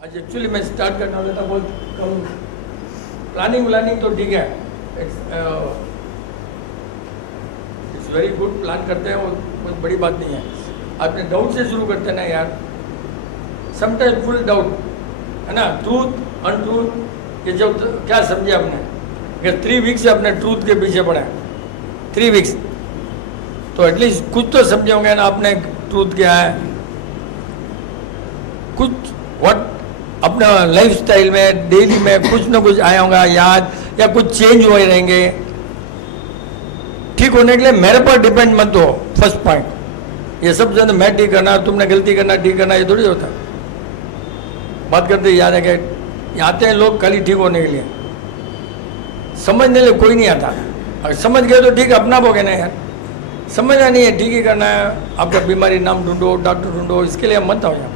आज एक्चुअली मैं स्टार्ट करना वाला था, बहुत कम प्लानिंग तो ठीक है, इट्स वेरी गुड, प्लान करते हैं, वो बहुत बड़ी बात नहीं है। आपने डाउट से शुरू करते हैं ना यार, समटाइम फुल डाउट है ना, ट्रूथ अनट्रूथ, ये जब क्या समझे आपने कि 3 वीक्स से अपने ट्रूथ के पीछे पड़े हैं, 3 वीक्स, तो एटलीस्ट कुछ तो समझे होंगे ना आपने ट्रूथ क्या है, कुछ व्हाट अपने लाइफ स्टाइल में डेली में कुछ ना कुछ आया होगा याद, या कुछ चेंज हुए रहेंगे। ठीक होने के लिए मेरे पर डिपेंड मत हो, फर्स्ट पॉइंट। ये सब जो मैं ठीक करना, तुमने गलती करना, ठीक करना, ये थोड़ी होता। बात करते याद है कि आते हैं लोग खाली ठीक होने के लिए, समझने लिए कोई नहीं आता। अगर समझ गए तो ठीक, अपना बोगे ना यार, समझना नहीं है, ठीक ही करना है। आपका बीमारी नाम ढूंढो, डॉक्टर ढूंढो, इसके लिए मत आओ यहाँ,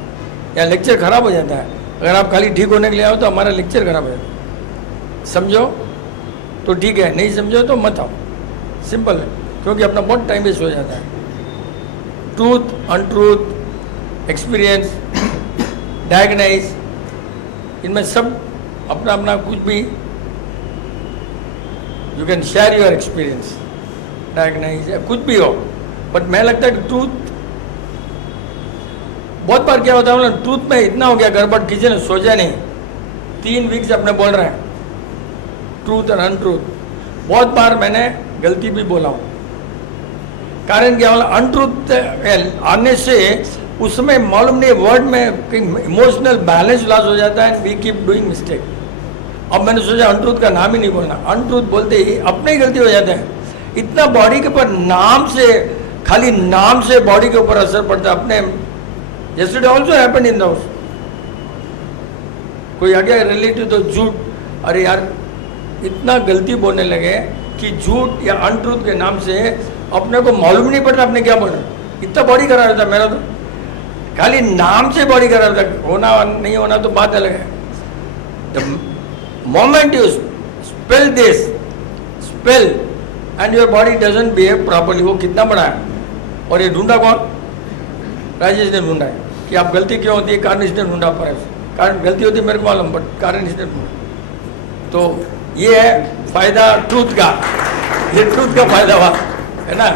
या लेक्चर खराब हो जाता है। अगर आप खाली ठीक होने के लिए आओ तो हमारा लेक्चर खराब हो जाता है। समझो तो ठीक है, नहीं समझो तो मत आओ, सिंपल है, क्योंकि अपना बहुत टाइम वेस्ट हो जाता है। ट्रूथ अनट्रूथ, एक्सपीरियंस, डायग्नाइज, इनमें सब अपना अपना कुछ भी, you can share your experience, diagnose या कुछ भी हो, बट मैं लगता है कि ट्रूथ, बहुत बार क्या होता है ना, ट्रूथ में इतना हो गया गड़बड़, किसी ने सोचा नहीं, 3 वीक से अपने बोल रहे हैं ट्रूथ और अनट्रूथ। बहुत बार मैंने गलती भी बोला हूँ, कारण क्या बोला, अनट्रूथ आने से उसमें मालूम नहीं, वर्ड में इमोशनल बैलेंस लॉस हो जाता है, वी कीप डूइंग मिस्टेक। अब मैंने सोचा अनट्रूथ का नाम ही नहीं बोलना, अनट्रूथ बोलते ही अपने ही गलती हो जाते हैं। इतना बॉडी के ऊपर नाम से, खाली नाम से बॉडी के ऊपर असर पड़ता है अपने। Yesterday also happened in the house. कोई आ गया रिलेटिव तो झूठ, अरे यार इतना गलती बोलने लगे कि झूठ या अनट्रूथ के नाम से अपने को मालूम नहीं पड़ता अपने क्या बोल रहे। इतना बॉडी करा रहता मेरा, तो खाली नाम से बॉडी करा रहता, होना नहीं होना तो बात अलग है। The moment you spell this, spell and your body doesn't behave properly, वो कितना बड़ा है। और ये ढूंढा कौन? राजेश ने ढूंढा है कि आप गलती क्यों होती है, कारण इसने ढूंढा पर, कारण गलती होती है मेरे को मालूम, बट कारण इसने ढूंढा। तो ये है फायदा ट्रूथ का, ये ट्रूथ का फायदा हुआ है ना।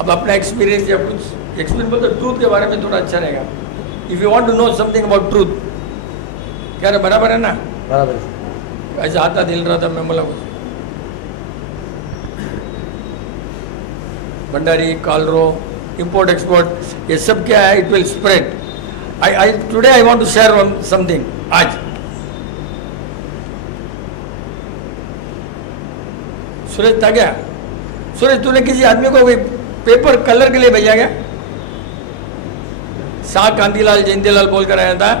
अब अपना एक्सपीरियंस या कुछ एक्सपीरियंस बोलते ट्रूथ के बारे में थोड़ा अच्छा रहेगा। If you want to know something about truth, क्या रे बराबर है ना, बराबर। ऐसा आता दिल रहा था, मैं बोला कुछ भंडारी, कालरो, इम्पोर्ट एक्सपोर्ट, ये सब क्या है, it will spread. I today I want to share something. आज सूरज था क्या? सूरज, तूने किसी आदमी को पेपर कलर के लिए भेजा क्या? शाह कांतिलाल जयंतीलाल बोलकर आया था,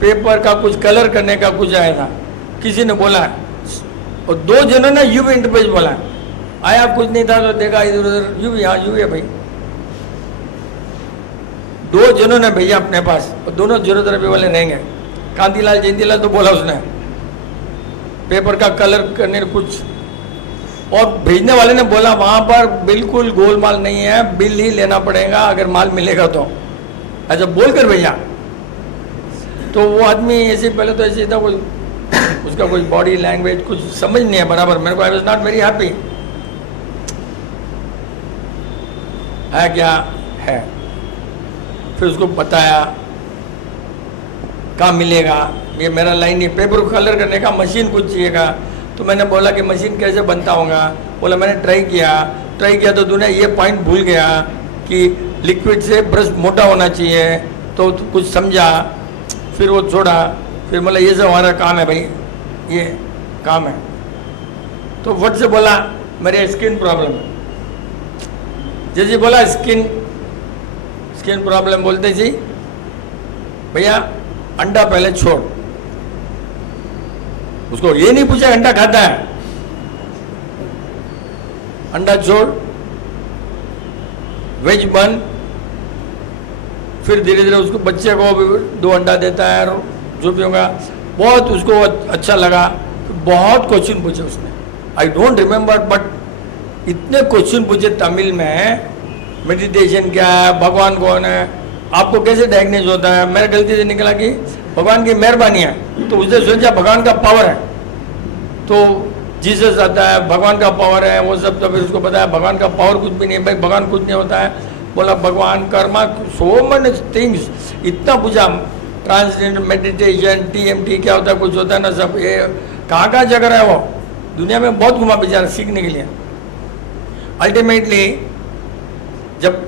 पेपर का कुछ कलर करने का कुछ आया था, किसी ने बोला, और 2 जनों ने यू इंटरप्रेस बोला, आया कुछ नहीं था तो देखा इधर उधर, यू यहाँ यू है भाई। 2 जनों ने भेजा अपने पास, और दोनों जरूरत रबी वाले रहेंगे। कांतिलाल जयंतीलाल तो बोला उसने पेपर का कलर करने कुछ, और भेजने वाले ने बोला वहां पर बिल्कुल गोलमाल नहीं है, बिल ही लेना पड़ेगा अगर माल मिलेगा तो, ऐसा बोलकर भेजा। तो वो आदमी ऐसे पहले तो ऐसे था, कोई उसका कोई बॉडी लैंग्वेज कुछ समझ नहीं है बराबर मेरे को, I was not very happy. है क्या है, फिर उसको बताया कहाँ मिलेगा, ये मेरा लाइन नहीं, पेपर को कलर करने का मशीन कुछ चाहिएगा। तो मैंने बोला कि मशीन कैसे बनता होगा, बोला मैंने ट्राई किया तो तूने ये पॉइंट भूल गया कि लिक्विड से ब्रश मोटा होना चाहिए, तो कुछ समझा, फिर वो छोड़ा, फिर बोला ये सब हमारा काम है भाई, ये काम है। तो फट से बोला मेरे स्किन प्रॉब्लम, जैसे बोला स्किन प्रॉब्लम बोलते जी भैया अंडा पहले छोड़, उसको ये नहीं पूछा अंडा खाता है, अंडा छोड़, वेज बन, फिर धीरे धीरे उसको बच्चे को 2 अंडा देता है, जो भी होगा। बहुत उसको अच्छा लगा, बहुत क्वेश्चन पूछे उसने, आई डोंट रिमेम्बर, बट इतने क्वेश्चन पूछे तमिल में, मेडिटेशन क्या है, भगवान कौन है, आपको कैसे डायग्नोज होता है? मेरे गलती से निकला कि भगवान की मेहरबानी है, तो उसने सोचा भगवान का पावर है, तो जीसस आता है, भगवान का पावर है, वो सब। तो फिर उसको पता है भगवान का पावर कुछ भी नहीं है, भाई भगवान कुछ नहीं होता है। बोला भगवान कर्मा, सो मच थिंग्स, इतना पूछा, ट्रांसजेंडर मेडिटेशन, TMT क्या होता है, कुछ होता है ना सब। ये कहाँ जगह है, वो दुनिया में बहुत घुमा बेचारा सीखने के लिए। अल्टीमेटली जब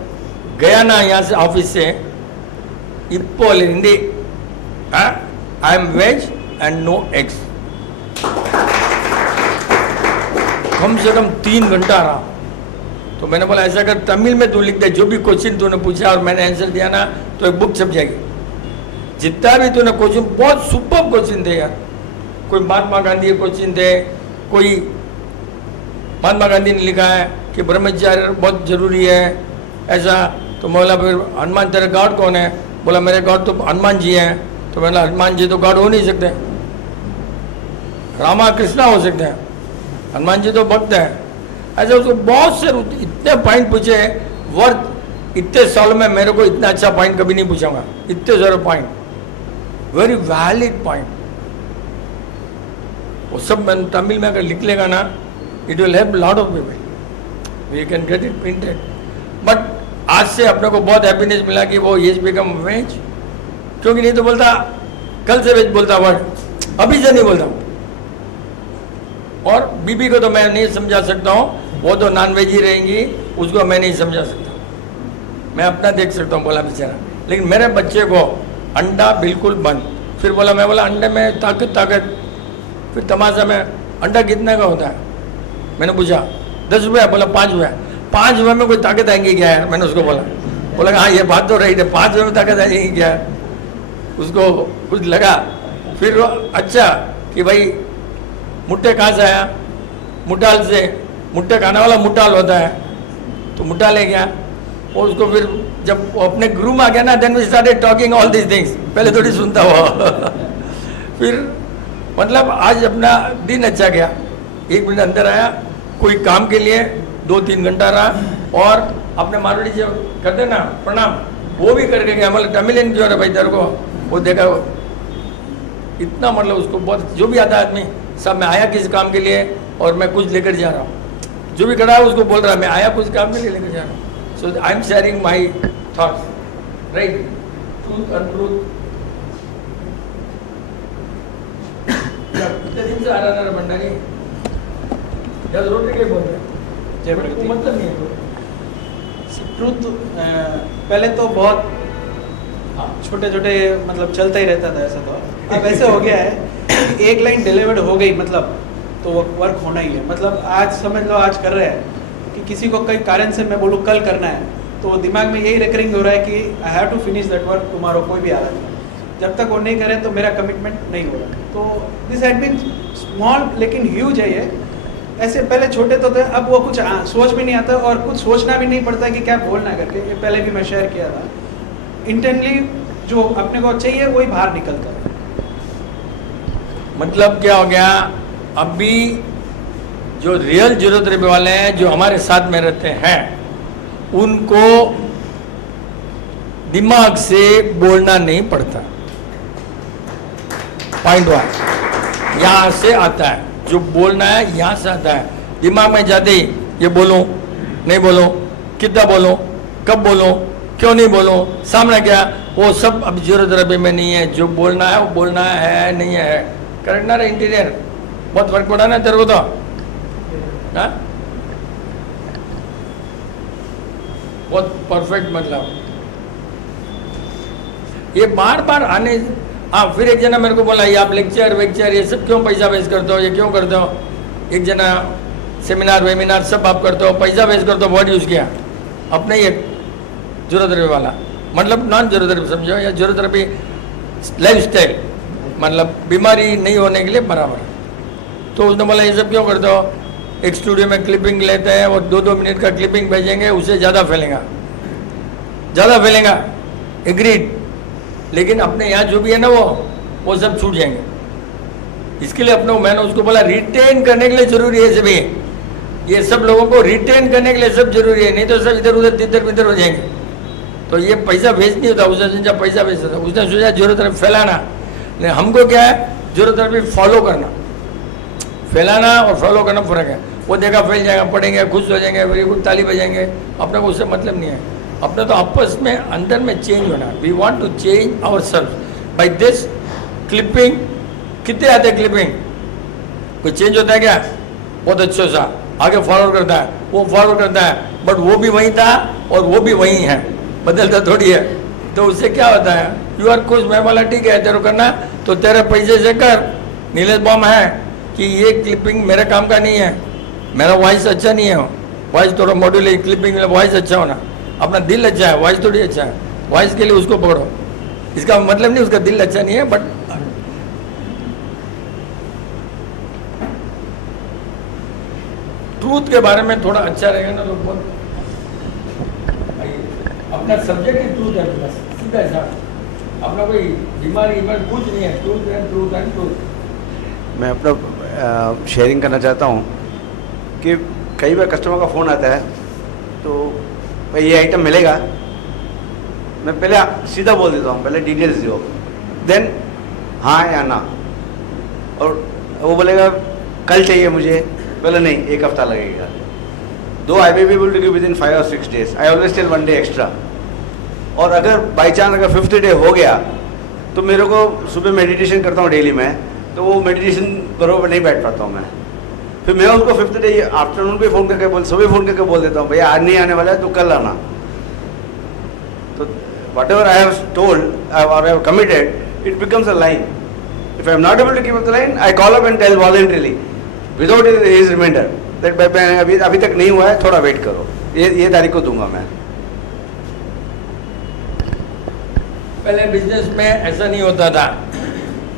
गया ना यहाँ से ऑफिस से, इप्पो Hindi, I am veg and no eggs. कम से कम 3 घंटा रहा। तो मैंने बोला ऐसा कर, तमिल में तू लिख दे, जो भी क्वेश्चन तूने पूछा और मैंने आंसर दिया ना, तो एक बुक छप जाएगी। जितना भी तूने क्वेश्चन, बहुत सुपर क्वेश्चन थे यार। कोई महात्मा गांधी के क्वेश्चन थे, कोई महात्मा गांधी ने लिखा है कि ब्रह्मचर्य बहुत जरूरी है, ऐसा। तो बोला फिर हनुमान तेरे गॉड कौन है? बोला मेरे गॉड तो हनुमान जी हैं। तो मैंने हनुमान जी तो गॉड हो नहीं सकते, रामा कृष्णा हो सकते हैं, हनुमान जी तो भक्त हैं। ऐसे उसको बहुत से इतने पॉइंट पूछे। वर्थ इतने सालों में मेरे को इतना अच्छा पॉइंट कभी नहीं पूछूंगा, इतने सारे पॉइंट, वेरी वैलिड पॉइंट। वो सब मैं तमिल में अगर लिख लेगा ना, it will help lot of people, we can get it printed. But आज से अपने को बहुत हैप्पीनेस मिला कि वो येस बिकम वेज, क्योंकि नहीं तो बोलता, कल से वेज बोलता वर्ड, अभी से नहीं बोलता। और बीबी को तो मैं नहीं समझा सकता हूँ, वो तो नॉन वेज ही रहेंगी, उसको मैं नहीं समझा सकता, मैं अपना देख सकता हूँ, बोला बेचारा। लेकिन मेरे बच्चे को अंडा बिल्कुल बंद। फिर बोला, मैं बोला अंडे में ताकत। फिर तमाशा में अंडा कितने का होता है? मैंने पूछा 10 रुपये, बोला 5 रुपये। 5 रुपये में कोई ताकत आएंगी क्या यार? मैंने उसको बोला हाँ ये बात तो रही है, 5 रुपये में ताकत आएगी क्या? उसको कुछ लगा। फिर अच्छा कि भाई मुट्ठे कहाँ से आया? मुटाल से। मुट्ठे खाने वाला मुटाल होता है, तो मुटाल है क्या? और उसको फिर जब वो अपने ग्रूम आ गया ना, then we started talking all this things. पहले थोड़ी सुनता हुआ फिर मतलब आज अपना दिन अच्छा गया। 1 मिनट अंदर आया, कोई काम के लिए 2-3 घंटा रहा, और अपने मारवाड़ी जो करते ना प्रणाम, वो भी करके गया। मतलब तमिलियन क्यों है भाई तेरे को? वो देखा इतना, मतलब उसको बहुत, जो भी आता है आदमी सब, मैं आया किस काम के लिए और मैं कुछ लेकर जा रहा हूँ। जो भी खड़ा है उसको बोल रहा है मैं आया कुछ काम के लिए लेकर जा रहा हूँ। So I am sharing my thoughts, right, truth untruth. कितने दिन से आ रहा है भंडारी, या रोटी के बोल रहे हैं, मतलब नहीं है ट्रूथ। पहले तो बहुत छोटे छोटे मतलब चलता ही रहता था ऐसा, तो अब ऐसे हो गया है कि एक लाइन डिलीवर्ड हो गई मतलब तो वो वर्क होना ही है। मतलब आज समझ लो, आज कर रहे हैं कि किसी को कई कारण से मैं बोलूँ कल करना है, तो दिमाग में यही रिकरिंग हो रहा है कि I have to finish that work tomorrow, कोई भी हालत में। जब तक वो नहीं करे तो मेरा कमिटमेंट नहीं हो रहा। तो दिस हैड बीन स्मॉल लेकिन ह्यूज है ये। ऐसे पहले छोटे तो थे, अब वो कुछ सोच भी नहीं आता और कुछ सोचना भी नहीं पड़ता कि क्या बोलना है करके। ये पहले भी मैं शेयर किया था। इंटेंटली जो अपने को चाहिए वही बाहर निकलता है। मतलब क्या हो गया, अभी जो रियल जरूरत रहने वाले हैं, जो हमारे साथ में रहते हैं, उनको दिमाग से बोलना नहीं पड़ता। पॉइंट 1 यहाँ से आता है, जो बोलना है यहाँ से आता है। दिमाग में जाते ही ये बोलूं नहीं बोलूं, कितना बोलूं, कब बोलूं, क्यों नहीं बोलूं, सामने क्या, वो सब अब जरूरत रबे में नहीं है। जो बोलना है वो बोलना है, नहीं है। करेक्ट ना रे इंटीरियर? बहुत फर्क पड़ा ना तेरे को तो, ना? बहुत परफेक्ट। मतलब ये बार बार आने। हाँ, फिर एक जना मेरे को बोला ये आप लेक्चर वेक्चर ये सब क्यों पैसा वेस्ट करते हो, ये क्यों करते हो? एक जना सेमिनार वेमिनार सब आप करते हो, पैसा वेस्ट करते हो। वर्ड यूज़ किया अपने ही एक जरूरत रहे वाला, मतलब नॉन जरूरत रहे समझो, या जरूरत रहे लाइफ स्टाइल, मतलब बीमारी नहीं होने के लिए बराबर। तो उसने बोला ये सब क्यों करते हो? एक स्टूडियो में क्लिपिंग लेते हैं और 2-2 मिनट का क्लिपिंग भेजेंगे, उससे ज़्यादा फैलेगा, एग्रीड। लेकिन अपने यहाँ जो भी है ना वो सब छूट जाएंगे। इसके लिए अपने मैंने उसको बोला रिटेन करने के लिए जरूरी है सभी, ये सब लोगों को रिटेन करने के लिए सब जरूरी है, नहीं तो सब इधर उधर तितर बितर हो जाएंगे। तो ये पैसा वेस्ट नहीं होता, उसने सोचा पैसा वेस्ट होता, उसने सोचा जरूरत तरफ फैलाना। लेकिन हमको क्या है, जरूरत तरफ फॉलो करना, फैलाना और फॉलो करना फर्क है। वो देखा फैल जाएगा, पढ़ेंगे, खुश हो जाएंगे, वेरी गुड, ताली बजाएंगे, अपने को उससे मतलब नहीं है। अपने तो आपस में अंदर में चेंज होना है। We want to change our self by this clipping. कितने आते हैं क्लिपिंग? कोई चेंज होता है क्या? बहुत अच्छा सा आगे फॉरवर्ड करता है, वो फॉरवर्ड करता है, बट वो भी वही था और वो भी वही है, बदलता थोड़ी है। तो उससे क्या होता है, यू आर खुश, मैं बोला ठीक है तेरे को करना तो तेरे पैसे से कर। नीलेश बॉम है कि ये क्लिपिंग मेरे काम का नहीं है, मेरा वॉइस अच्छा नहीं है, वॉइस थोड़ा मॉड्यूलर, क्लिपिंग में वॉइस अच्छा होना, अपना दिल अच्छा है, वॉइस थोड़ी अच्छा है। वॉइस के लिए उसको पकड़ो, इसका मतलब नहीं उसका दिल अच्छा नहीं है, बट ट्रूथ के बारे में थोड़ा अच्छा रहेगा ना तो बहुत। अपना सब्जेक्ट ही ट्रूथ है, बस सीधा सा, अपना कोई बीमारी कुछ नहीं है, truth and truth and truth. मैं अपना शेयरिंग करना चाहता हूँ कि कई बार कस्टमर का फ़ोन आता है तो भाई ये आइटम मिलेगा, मैं पहले सीधा बोल देता हूँ, पहले डिटेल्स दो, देन हाँ या ना, और वो बोलेगा कल चाहिए मुझे, पहले नहीं, एक हफ्ता लगेगा। दो I may be able to give within 5 or 6 days, I always tell 1 day extra. और अगर बाई चांस अगर 5th day हो गया तो मेरे को सुबह मेडिटेशन करता हूँ डेली में, तो वो मेडिटेशन बरोबर नहीं बैठ पाता हूँ मैं, फिर मैं उसको 5th day आफ्टरनून पे फ़ोन करके सुबह फ़ोन करके बोल देता हूँ भैया आज नहीं आने वाला है, तो कल आना। तो whatever I have told और I have committed, it becomes a line. If I am not able to keep up the line, I call up and tell voluntarily without his reminder that अभी तक नहीं हुआ है, थोड़ा wait करो, ये तारीख को दूंगा मैं। पहले बिजनेस में ऐसा नहीं होता था।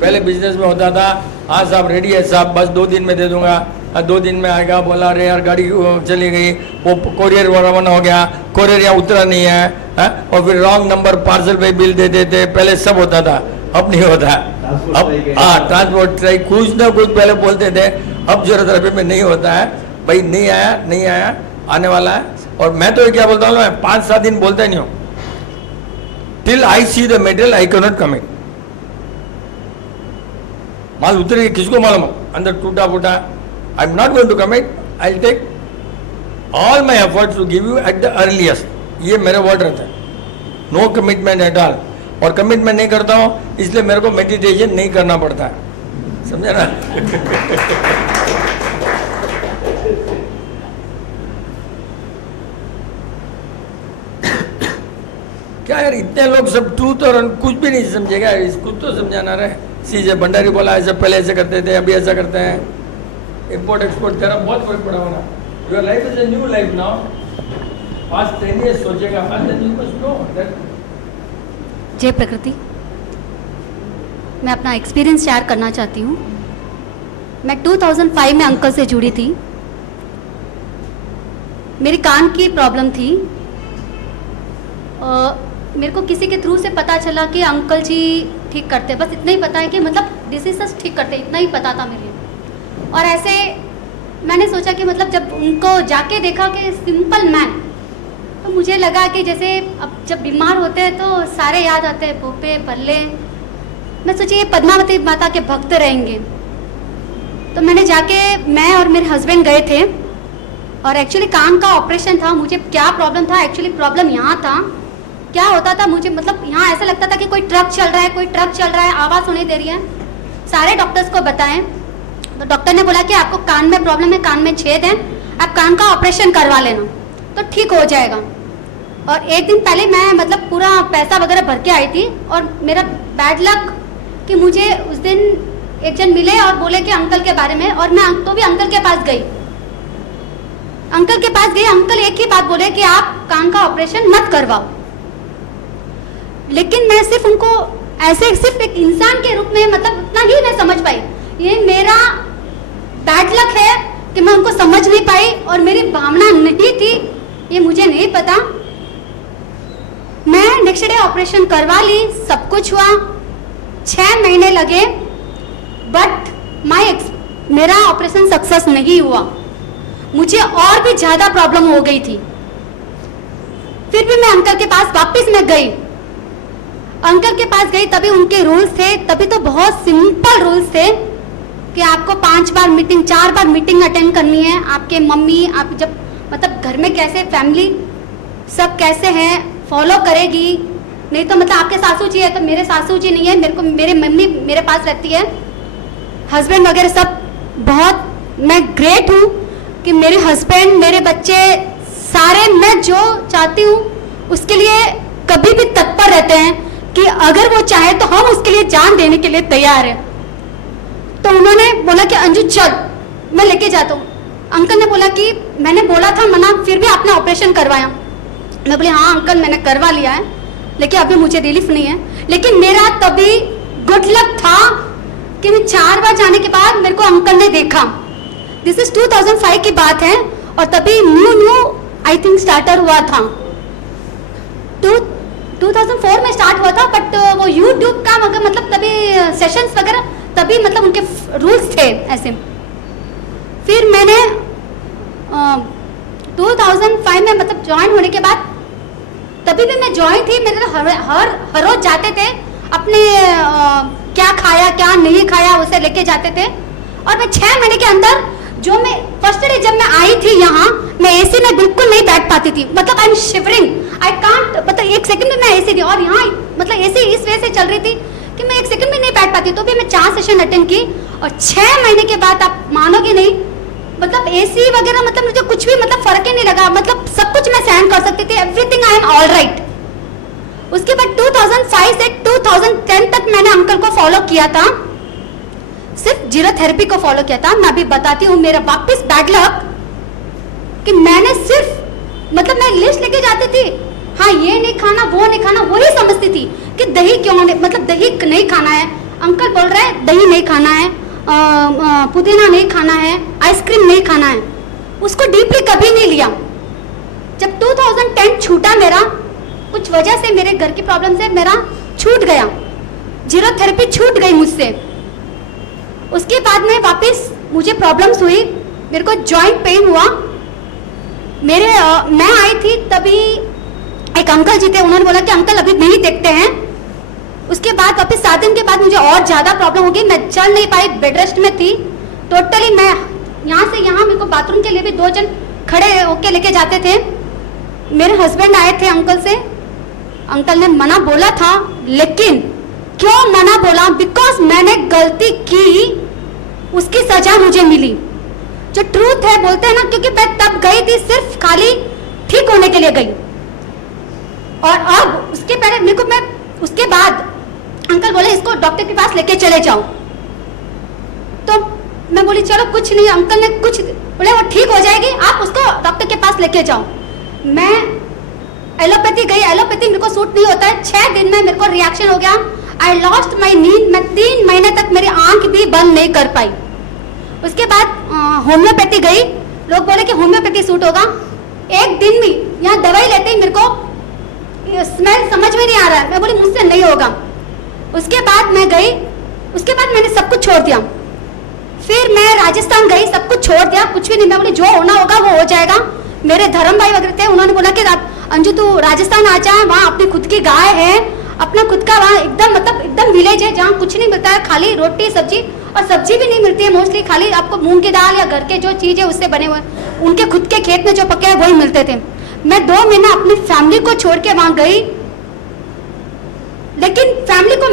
पहले बिजनेस में होता था, हाँ साहब रेडी है साहब, बस 2 दिन में दे दूंगा, 2 दिन में आएगा। बोला अरे यार गाड़ी चली गई, वो कोरियर रवाना हो गया, कोरियर यहाँ उतरा नहीं है, और फिर रॉन्ग नंबर पार्सल पे बिल दे देते। पहले सब होता था, अब नहीं होता। अब हाँ ट्रांसपोर्ट ट्राई कुछ ना कुछ पहले बोलते थे, अब जरूरत रबे में नहीं होता है, भाई नहीं आया नहीं आया, आने वाला है। और मैं तो क्या बोलता हूँ, मैं 5-7 दिन बोलता नहीं हूँ, till I see the material I can not commit. माल उतरेगी किसको मालूम, अंदर टूटा फूटा, I am not going to commit, I will take all my efforts to give you at the earliest. ये मेरे वर्ड रहता है, नो कमिटमेंट एट ऑल। और कमिटमेंट नहीं करता हूँ इसलिए मेरे को मेडिटेशन नहीं करना पड़ता है, समझे ना। क्या यार इतने लोग सब ट्रूथ और कुछ भी नहीं समझेगा, कुछ तो समझाना रहे। सीजे भंडारी बोला ऐसे पहले ऐसे करते थे, अभी ऐसा करते हैं। इम्पोर्ट एक्सपोर्ट तेरा बहुत फर्क पड़ा होना। Your life is a new life now. Past 10 years सोचेगा, and then you must know that। जय प्रकृति, मैं अपना एक्सपीरियंस शेयर करना चाहती हूँ। मैं 2005 में अंकल से जुड़ी थी। मेरी कान की प्रॉब्लम थी। मेरे को किसी के थ्रू से पता चला कि अंकल जी ठीक करते, बस इतना ही पता है कि मतलब डिसीजेस ठीक करते, इतना ही पता था मेरे। और ऐसे मैंने सोचा कि मतलब जब उनको जाके देखा कि सिंपल मैन, तो मुझे लगा कि जैसे अब जब बीमार होते हैं तो सारे याद आते हैं, पोपे पल्ले। मैं सोची ये पद्मावती माता के भक्त रहेंगे। तो मैंने जाके, मैं और मेरे हस्बैंड गए थे, और एक्चुअली कान का ऑपरेशन था। मुझे क्या प्रॉब्लम था, एक्चुअली प्रॉब्लम यहाँ था। क्या होता था मुझे, मतलब यहाँ ऐसा लगता था कि कोई ट्रक चल रहा है, कोई ट्रक चल रहा है, आवाज़ सुनाई दे रही है। सारे डॉक्टर्स को बताएं तो डॉक्टर ने बोला कि आपको कान में प्रॉब्लम है, कान में छेद है, आप कान का ऑपरेशन करवा लेना तो ठीक हो जाएगा। और एक दिन पहले मैं मतलब पूरा पैसा वगैरह भर के आई थी, और मेरा बैड लक कि मुझे उस दिन एक जन मिले और बोले कि अंकल के बारे में, और मैं तो भी अंकल के पास गई। अंकल एक ही बात बोले कि आप कान का ऑपरेशन मत करवाओ। लेकिन मैं सिर्फ उनको ऐसे सिर्फ एक इंसान के रूप में, मतलब उतना ही मैं समझ पाई। ये मेरा बैड लक है कि मैं उनको समझ नहीं पाई, और मेरी भावना नहीं थी, ये मुझे नहीं पता। मैं नेक्स्ट डे ऑपरेशन करवा ली, सब कुछ हुआ, 6 महीने लगे, बट मेरा ऑपरेशन सक्सेस नहीं हुआ। मुझे और भी ज़्यादा प्रॉब्लम हो गई थी। फिर भी मैं अंकल के पास वापस मैं गई, अंकल के पास गई। तभी उनके रूल्स थे, तभी तो बहुत सिंपल रूल्स थे कि आपको 5 बार मीटिंग 4 बार मीटिंग अटेंड करनी है। आपके मम्मी आप जब मतलब घर में कैसे फैमिली सब कैसे हैं फॉलो करेगी, नहीं तो मतलब आपके सासू जी है तो मेरे सासू जी नहीं है, मेरे को मेरे मम्मी मेरे पास रहती है, हस्बैंड वगैरह सब बहुत मैं ग्रेट हूँ कि मेरे हस्बैंड मेरे बच्चे सारे मैं जो चाहती हूँ उसके लिए कभी भी तत्पर रहते हैं कि अगर वो चाहे तो हम उसके लिए जान देने के लिए तैयार हैं। तो उन्होंने बोला कि अंजू चल मैं लेके जाता हूँ। अंकल ने बोला कि मैंने बोला था मना, फिर भी आपने ऑपरेशन करवाया। मैं बोली हाँ अंकल मैंने करवा लिया है लेकिन अभी मुझे रिलीफ नहीं है। लेकिन मेरा तभी गुड लक था कि मैं 4 बार जाने के बाद मेरे को अंकल ने देखा। दिस इज 2005 की बात है और तभी न्यू आई थिंक स्टार्टर हुआ था, 2004 में स्टार्ट हुआ था। बट वो यूट्यूब का मगर मतलब तभी सेशंस वगैरह तभी मतलब उनके रूल्स थे ऐसे। फिर मैंने 2005 में मतलब ज्वाइन होने के बाद तभी भी मैं ज्वाइन थी, मेरे हर रोज जाते थे अपने क्या खाया क्या नहीं खाया उसे लेके जाते थे। और मैं 6 महीने के अंदर जो मैं फर्स्ट डे जब मैं आई थी यहाँ मैं एसी में बिल्कुल नहीं बैठ पाती थी, मतलब I am shivering, I can't, मतलब 1 सेकंड में मैं एसी थी और यहाँ मतलब एसी इस वजह से चल रही थी कि मैं 1 सेकंड में नहीं बैठ पाती। तो भी मैं 4 सेशन अटेंड की और 6 महीने के बाद आप मानोगे नहीं मतलब एसी वगैरह मतलब मुझे कुछ भी मतलब फर्क ही नहीं लगा, मतलब सब कुछ मैं सहन कर सकती थी, everything I am all right. उसके बाद 2005 से 2010 तक मैंने अंकल को फॉलो किया था, सिर्फ जीरो थेरेपी को फॉलो किया था। मैं अभी बताती हूँ मेरा वापस बैड लक कि मैंने सिर्फ मतलब मैं लिस्ट लेके जाती थी, हाँ ये नहीं खाना वो नहीं खाना, वही समझती थी कि दही क्यों नहीं, मतलब दही नहीं खाना है, अंकल बोल रहे हैं दही नहीं खाना है, पुदीना नहीं खाना है, आइसक्रीम नहीं खाना है, उसको डीपली कभी नहीं लिया। जब 2010 छूटा मेरा कुछ वजह से मेरे घर की प्रॉब्लम से मेरा छूट गया, जीरो थेरेपी छूट गई मुझसे। उसके बाद में वापस मुझे प्रॉब्लम्स हुई, मेरे को जॉइंट पेन हुआ। मैं आई थी तभी एक अंकल जी थे, उन्होंने बोला कि अंकल अभी नहीं देखते हैं। उसके बाद वापस 7 दिन के बाद मुझे और ज़्यादा प्रॉब्लम हो गई, मैं चल नहीं पाई, बेड रेस्ट में थी टोटली। मैं यहाँ से यहाँ मेरे को बाथरूम के लिए भी 2 जन खड़े होके लेके जाते थे। मेरे हस्बैंड आए थे अंकल से, अंकल ने मना बोला था, लेकिन क्यों मना बोला, बिकॉज मैंने गलती की, उसकी सजा मुझे मिली। जो ट्रूथ है बोलते हैं ना, क्योंकि मैं तब गई थी सिर्फ खाली ठीक होने के लिए गई। और अब उसके पहले मेरे को मैं उसके बाद अंकल बोले इसको डॉक्टर के पास लेके चले जाओ, तो मैं बोली चलो कुछ नहीं, अंकल ने कुछ बोले वो ठीक हो जाएगी, आप उसको डॉक्टर के पास लेके जाओ। मैं एलोपैथी गई, एलोपैथी मेरे को सूट नहीं होता है, 6 दिन में मेरे को रिएक्शन हो गया, आई लॉस्ट माई नींद, मैं 3 महीने तक मेरी आंख भी बंद नहीं कर पाई। उसके बाद होम्योपैथी गई, लोग बोले कि होम्योपैथी सूट होगा, 1 दिन में यहाँ दवाई लेते ही मेरे को स्मेल समझ में नहीं आ रहा है, मैं बोली मुझसे नहीं होगा। उसके बाद मैं गई, उसके बाद मैंने सब कुछ छोड़ दिया, फिर मैं राजस्थान गई, सब कुछ छोड़ दिया, कुछ भी नहीं, मैं बोली जो होना होगा वो हो जाएगा। मेरे धर्म भाई वगैरह थे, उन्होंने बोला कि अंजू तू राजस्थान आ जा, वहाँ अपनी खुद की गाय है, अपना खुद का वहाँ एकदम मतलब एकदम विलेज है जहाँ कुछ नहीं मिलता है, खाली रोटी सब्जी, और सब्जी भी नहीं मिलती है मोस्टली, खाली आपको मूंग की दाल या घर के जो चीज़ है उससे बने हुए, उनके खुद के खेत में जो पके हैं वही मिलते थे। मैं 2 महीना अपनी फैमिली को छोड़ के वहाँ गई, लेकिन फैमिली को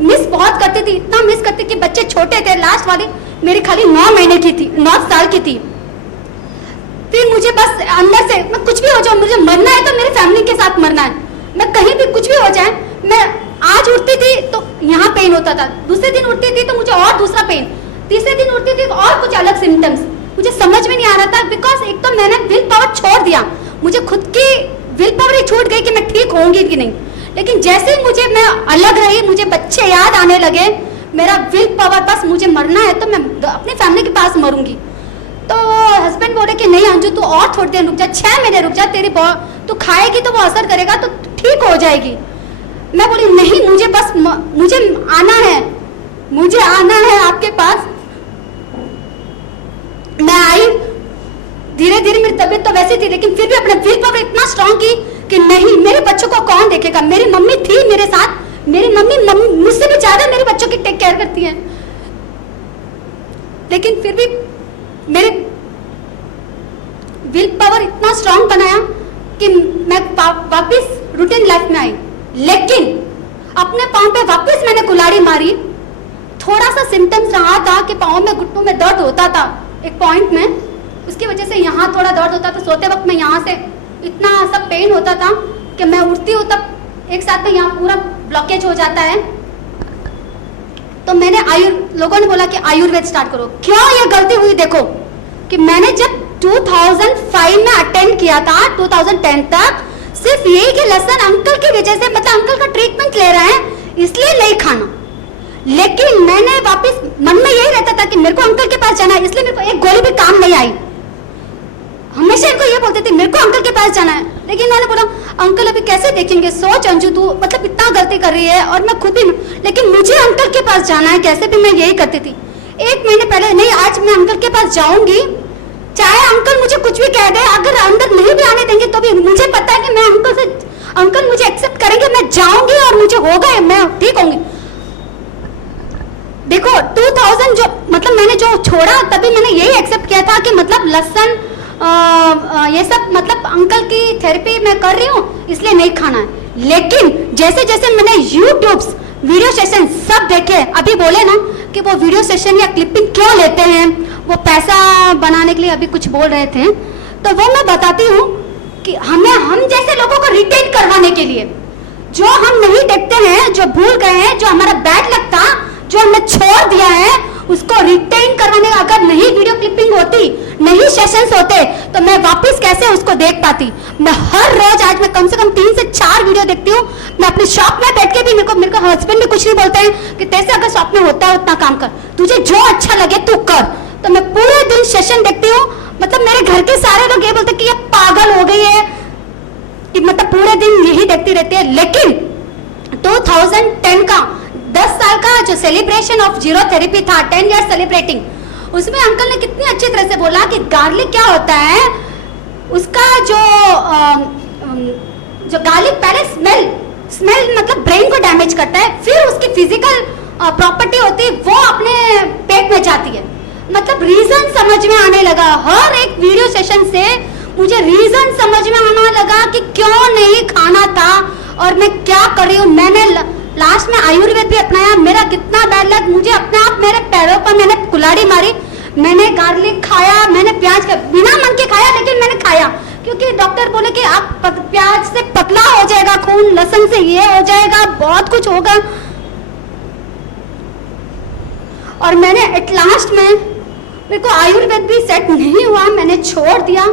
मिस बहुत करती थी, इतना मिस करती कि बच्चे छोटे थे, लास्ट वाली मेरी खाली 9 महीने की थी, 9 साल की थी। फिर मुझे बस अंदर से मैं कुछ भी हो जाऊँ, मुझे मरना है तो मेरी फैमिली के साथ मरना है, मैं कहीं भी कुछ भी हो जाए। मैं आज उठती थी तो यहाँ पेन होता था, दूसरे दिन उठती थी तो मुझे और दूसरा पेन, तीसरे दिन उठती थी तो और कुछ अलग सिम्टम्स, मुझे समझ में नहीं आ रहा था। बिकॉज एक तो मैंने विल पावर छोड़ दिया, मुझे खुद की विल पावर ही छूट गई कि मैं ठीक होंगी कि नहीं। लेकिन जैसे ही मैं अलग रही, मुझे बच्चे याद आने लगे, मेरा विल पावर बस मुझे मरना है तो मैं अपनी फैमिली के पास मरूंगी। तो हस्बैंड बोले कि नहीं अंजू तू और थोड़ी देर रुक जा, 6 महीने रुक जा, तेरी तू खाएगी तो वो असर करेगा तो ठीक हो जाएगी। मैं बोली नहीं, मुझे बस मुझे आना है आपके पास। मैं आई, धीरे धीरे मेरी तबीयत तो वैसी थी, लेकिन फिर भी अपने विल पावर इतना स्ट्रांग की कि नहीं मेरे बच्चों को कौन देखेगा, मेरी मम्मी थी मेरे साथ, मेरी मम्मी मुझसे भी ज्यादा मेरे बच्चों की टेक केयर करती है, लेकिन फिर भी मेरे विल पावर इतना स्ट्रांग बनाया कि मैं वापस रूटीन लाइफ में आई। लेकिन अपने पाँव पे वापस मैंने कुल्हाड़ी मारी। थोड़ा सा सिम्टम्स रहा था कि पाँव में घुटनों में दर्द होता था एक पॉइंट में, उसकी वजह से यहाँ थोड़ा दर्द होता था, सोते वक्त में यहाँ से इतना सब पेन होता था कि मैं उठती हूँ तब एक साथ में यहाँ पूरा ब्लॉकेज हो जाता है। तो मैंने लोगों ने बोला कि आयुर्वेद स्टार्ट करो। क्यों ये गलती हुई देखो कि मैंने जब 2005 में अटेंड किया था 2010 तक, सिर्फ यही कि लहसुन अंकल की वजह से, मतलब अंकल का ट्रीटमेंट ले रहे हैं इसलिए नहीं खाना, लेकिन मैंने वापस मन में यही रहता था कि मेरे को अंकल के पास जाना है, इसलिए मेरे को एक गोली भी काम नहीं आई। हमेशा इनको ये बोलते थे मेरे को अंकल के पास जाना है, लेकिन मैंने बोला अंकल अभी कैसे देखेंगे, सोच अंजू तू मतलब इतना गलती कर रही है, और मैं खुद ही, लेकिन मुझे अंकल के पास जाना है, कैसे भी मैं यही करती थी। एक महीने पहले, नहीं आज मैं अंकल के पास जाऊंगी, चाहे अंकल मुझे कुछ भी कह दे, अगर अंदर नहीं भी आने देंगे तो भी मुझे पता है कि मैं अंकल मुझे एक्सेप्ट करेंगे, मैं जाऊंगी और मुझे होगा, मैं ठीक होंगी। देखो 2000 जो मतलब मैंने जो छोड़ा तभी मैंने यही एक्सेप्ट किया था कि मतलब लहसुन ये सब मतलब अंकल की थेरेपी मैं कर रही हूँ इसलिए नहीं खाना है। लेकिन जैसे जैसे मैंने यूट्यूब वीडियो सेशन सब देखे, अभी बोले ना कि वो वीडियो सेशन या क्लिपिंग क्यों लेते हैं, वो पैसा बनाने के लिए अभी कुछ बोल रहे थे, तो वो मैं बताती हूँ कि हम जैसे लोगों को रिटेन करवाने के लिए, जो हम नहीं देखते हैं, जो भूल गए हैं, जो हमारा बैड लक था, जो हमने छोड़ दिया है, उसको रिटेन करवाने, अगर नहीं वीडियो क्लिपिंग होती, नहीं सेशंस होते, तो मैं वापस कैसे उसको देख पाती। मैं हर रोज आज मैं कम से कम 3 से 4 वीडियो देखती हूँ। मैं अपनी शॉप में बैठ के भी, मेरे को हस्बैंड भी कुछ नहीं बोलते हैं कि तेरे से अगर शॉप में होता है उतना काम कर, तुझे जो अच्छा लगे तू कर। तो मैं पूरे दिन सेशन देखती हूँ। मतलब मेरे घर के सारे लोग ये बोलते कि ये पागल हो गई है, कि मतलब पूरे दिन यही देखती रहती है। लेकिन 2010 का 10 साल का जो सेलिब्रेशन ऑफ जीरो थेरेपी था, 10 ईयर सेलिब्रेटिंग, उसमें अंकल ने कितनी अच्छी तरह से बोला कि गार्लिक क्या होता है, उसका जो गार्लिक पहले स्मेल मतलब ब्रेन को डैमेज करता है, फिर उसकी फिजिकल प्रॉपर्टी होती है वो अपने पेट में जाती है। मतलब रीजन समझ में आने लगा, हर एक वीडियो सेशन से मुझे रीजन समझ में आने लगा कि क्यों नहीं खाना था और मैं क्या कर रही हूँ। मैंने लास्ट में आयुर्वेद भी अपनाया। मेरा कितना बैड लक, मुझे अपने आप मेरे पैरों पर मैंने कुल्हाड़ी मारी। मैंने गार्लिक खाया, मैंने प्याज का बिना मन के खाया, लेकिन मैंने खाया क्योंकि डॉक्टर बोले कि आप प्याज से पतला हो जाएगा खून, लहसुन से ये हो जाएगा, बहुत कुछ होगा। और मैंने एट लास्ट में, मेरे को आयुर्वेद भी सेट नहीं हुआ, मैंने छोड़ दिया।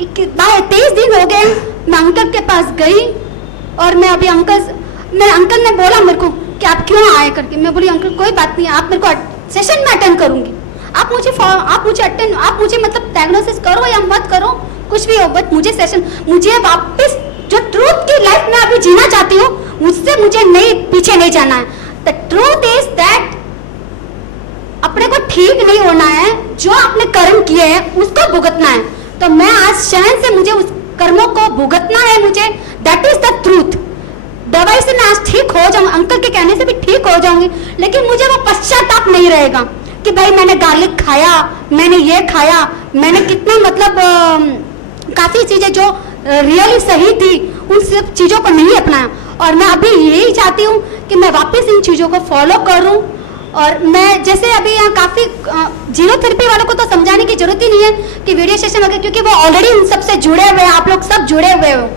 23 दिन हो गए, मैं अंकल के पास गई और मैं अभी अंकल ने बोला मेरे को कि आप क्यों आए करके। मैं बोली अंकल कोई बात नहीं, आप मेरे को सेशन में अटेंड करूंगी, आप मुझे मतलब डायग्नोसिस करो या मत करो, कुछ भी हो, बट मुझे सेशन, मुझे वापस जो ट्रूथ की लाइफ में अभी जीना चाहती हूँ, मुझसे मुझे पीछे नहीं जाना है। द ट्रूथ इज दैट अपने को ठीक नहीं होना है, जो आपने कर्म किए हैं उसको भुगतना है। तो मैं आज शहन से मुझे उस कर्मों को भुगतना है, मुझे दैट इज द ट्रूथ। दवाई से मैं आज ठीक हो जाऊंगी, अंकल के कहने से भी ठीक हो जाऊंगी, लेकिन मुझे वो पश्चाताप नहीं रहेगा कि भाई मैंने गार्लिक खाया, मैंने ये खाया, मैंने कितना मतलब काफ़ी चीज़ें जो रियली सही थी उन सब चीज़ों को नहीं अपनाया। और मैं अभी यही चाहती हूँ कि मैं वापस इन चीज़ों को फॉलो करूँ। और मैं जैसे अभी यहाँ काफ़ी जीरो थेरेपी वालों को तो समझाने की जरूरत ही नहीं है कि वीडियो सेशन वगैरह, क्योंकि वो ऑलरेडी उन सबसे जुड़े हुए हैं, आप लोग सब जुड़े हुए हो।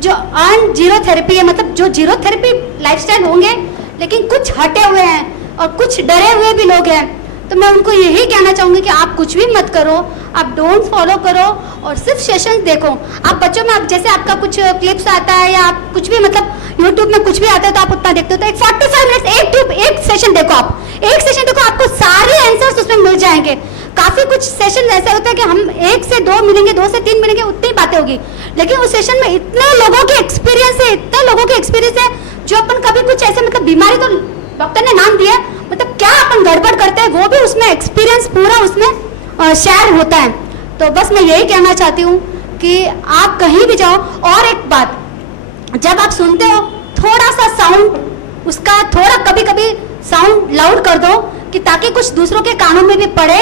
जो अन जीरो थेरेपी है, मतलब जो जीरो थेरेपी लाइफस्टाइल होंगे, लेकिन कुछ हटे हुए हैं और कुछ डरे हुए भी लोग हैं, तो मैं उनको यही कहना चाहूँगी कि आप कुछ भी मत करो, आप डोंट फॉलो करो और सिर्फ सेशंस देखो। आप बच्चों में, आप जैसे आपका कुछ क्लिप्स आता है या आप कुछ भी मतलब यूट्यूब में कुछ भी आता है तो आप उतना देखते हो, तो एक 45 मिनट्स एक सेशन देखो, आप एक सेशन देखो, आपको सारे आंसर्स उसमें मिल जाएंगे। काफ़ी कुछ सेशन ऐसे होता है कि हम 1 से 2 मिलेंगे, 2 से 3 मिलेंगे, उतनी बातें होगी, लेकिन उस सेशन में इतने लोगों के एक्सपीरियंस है, इतने लोगों के एक्सपीरियंस है जो अपन कभी कुछ ऐसे मतलब बीमारी तो डॉक्टर ने नाम दिया, मतलब क्या अपन गड़बड़ करते हैं वो भी उसमें एक्सपीरियंस पूरा उसमें शेयर होता है। तो बस मैं यही कहना चाहती हूँ कि आप कहीं भी जाओ। और एक बात, जब आप सुनते हो थोड़ा सा साउंड उसका थोड़ा कभी कभी साउंड लाउड कर दो कि ताकि कुछ दूसरों के कानों में भी पड़े,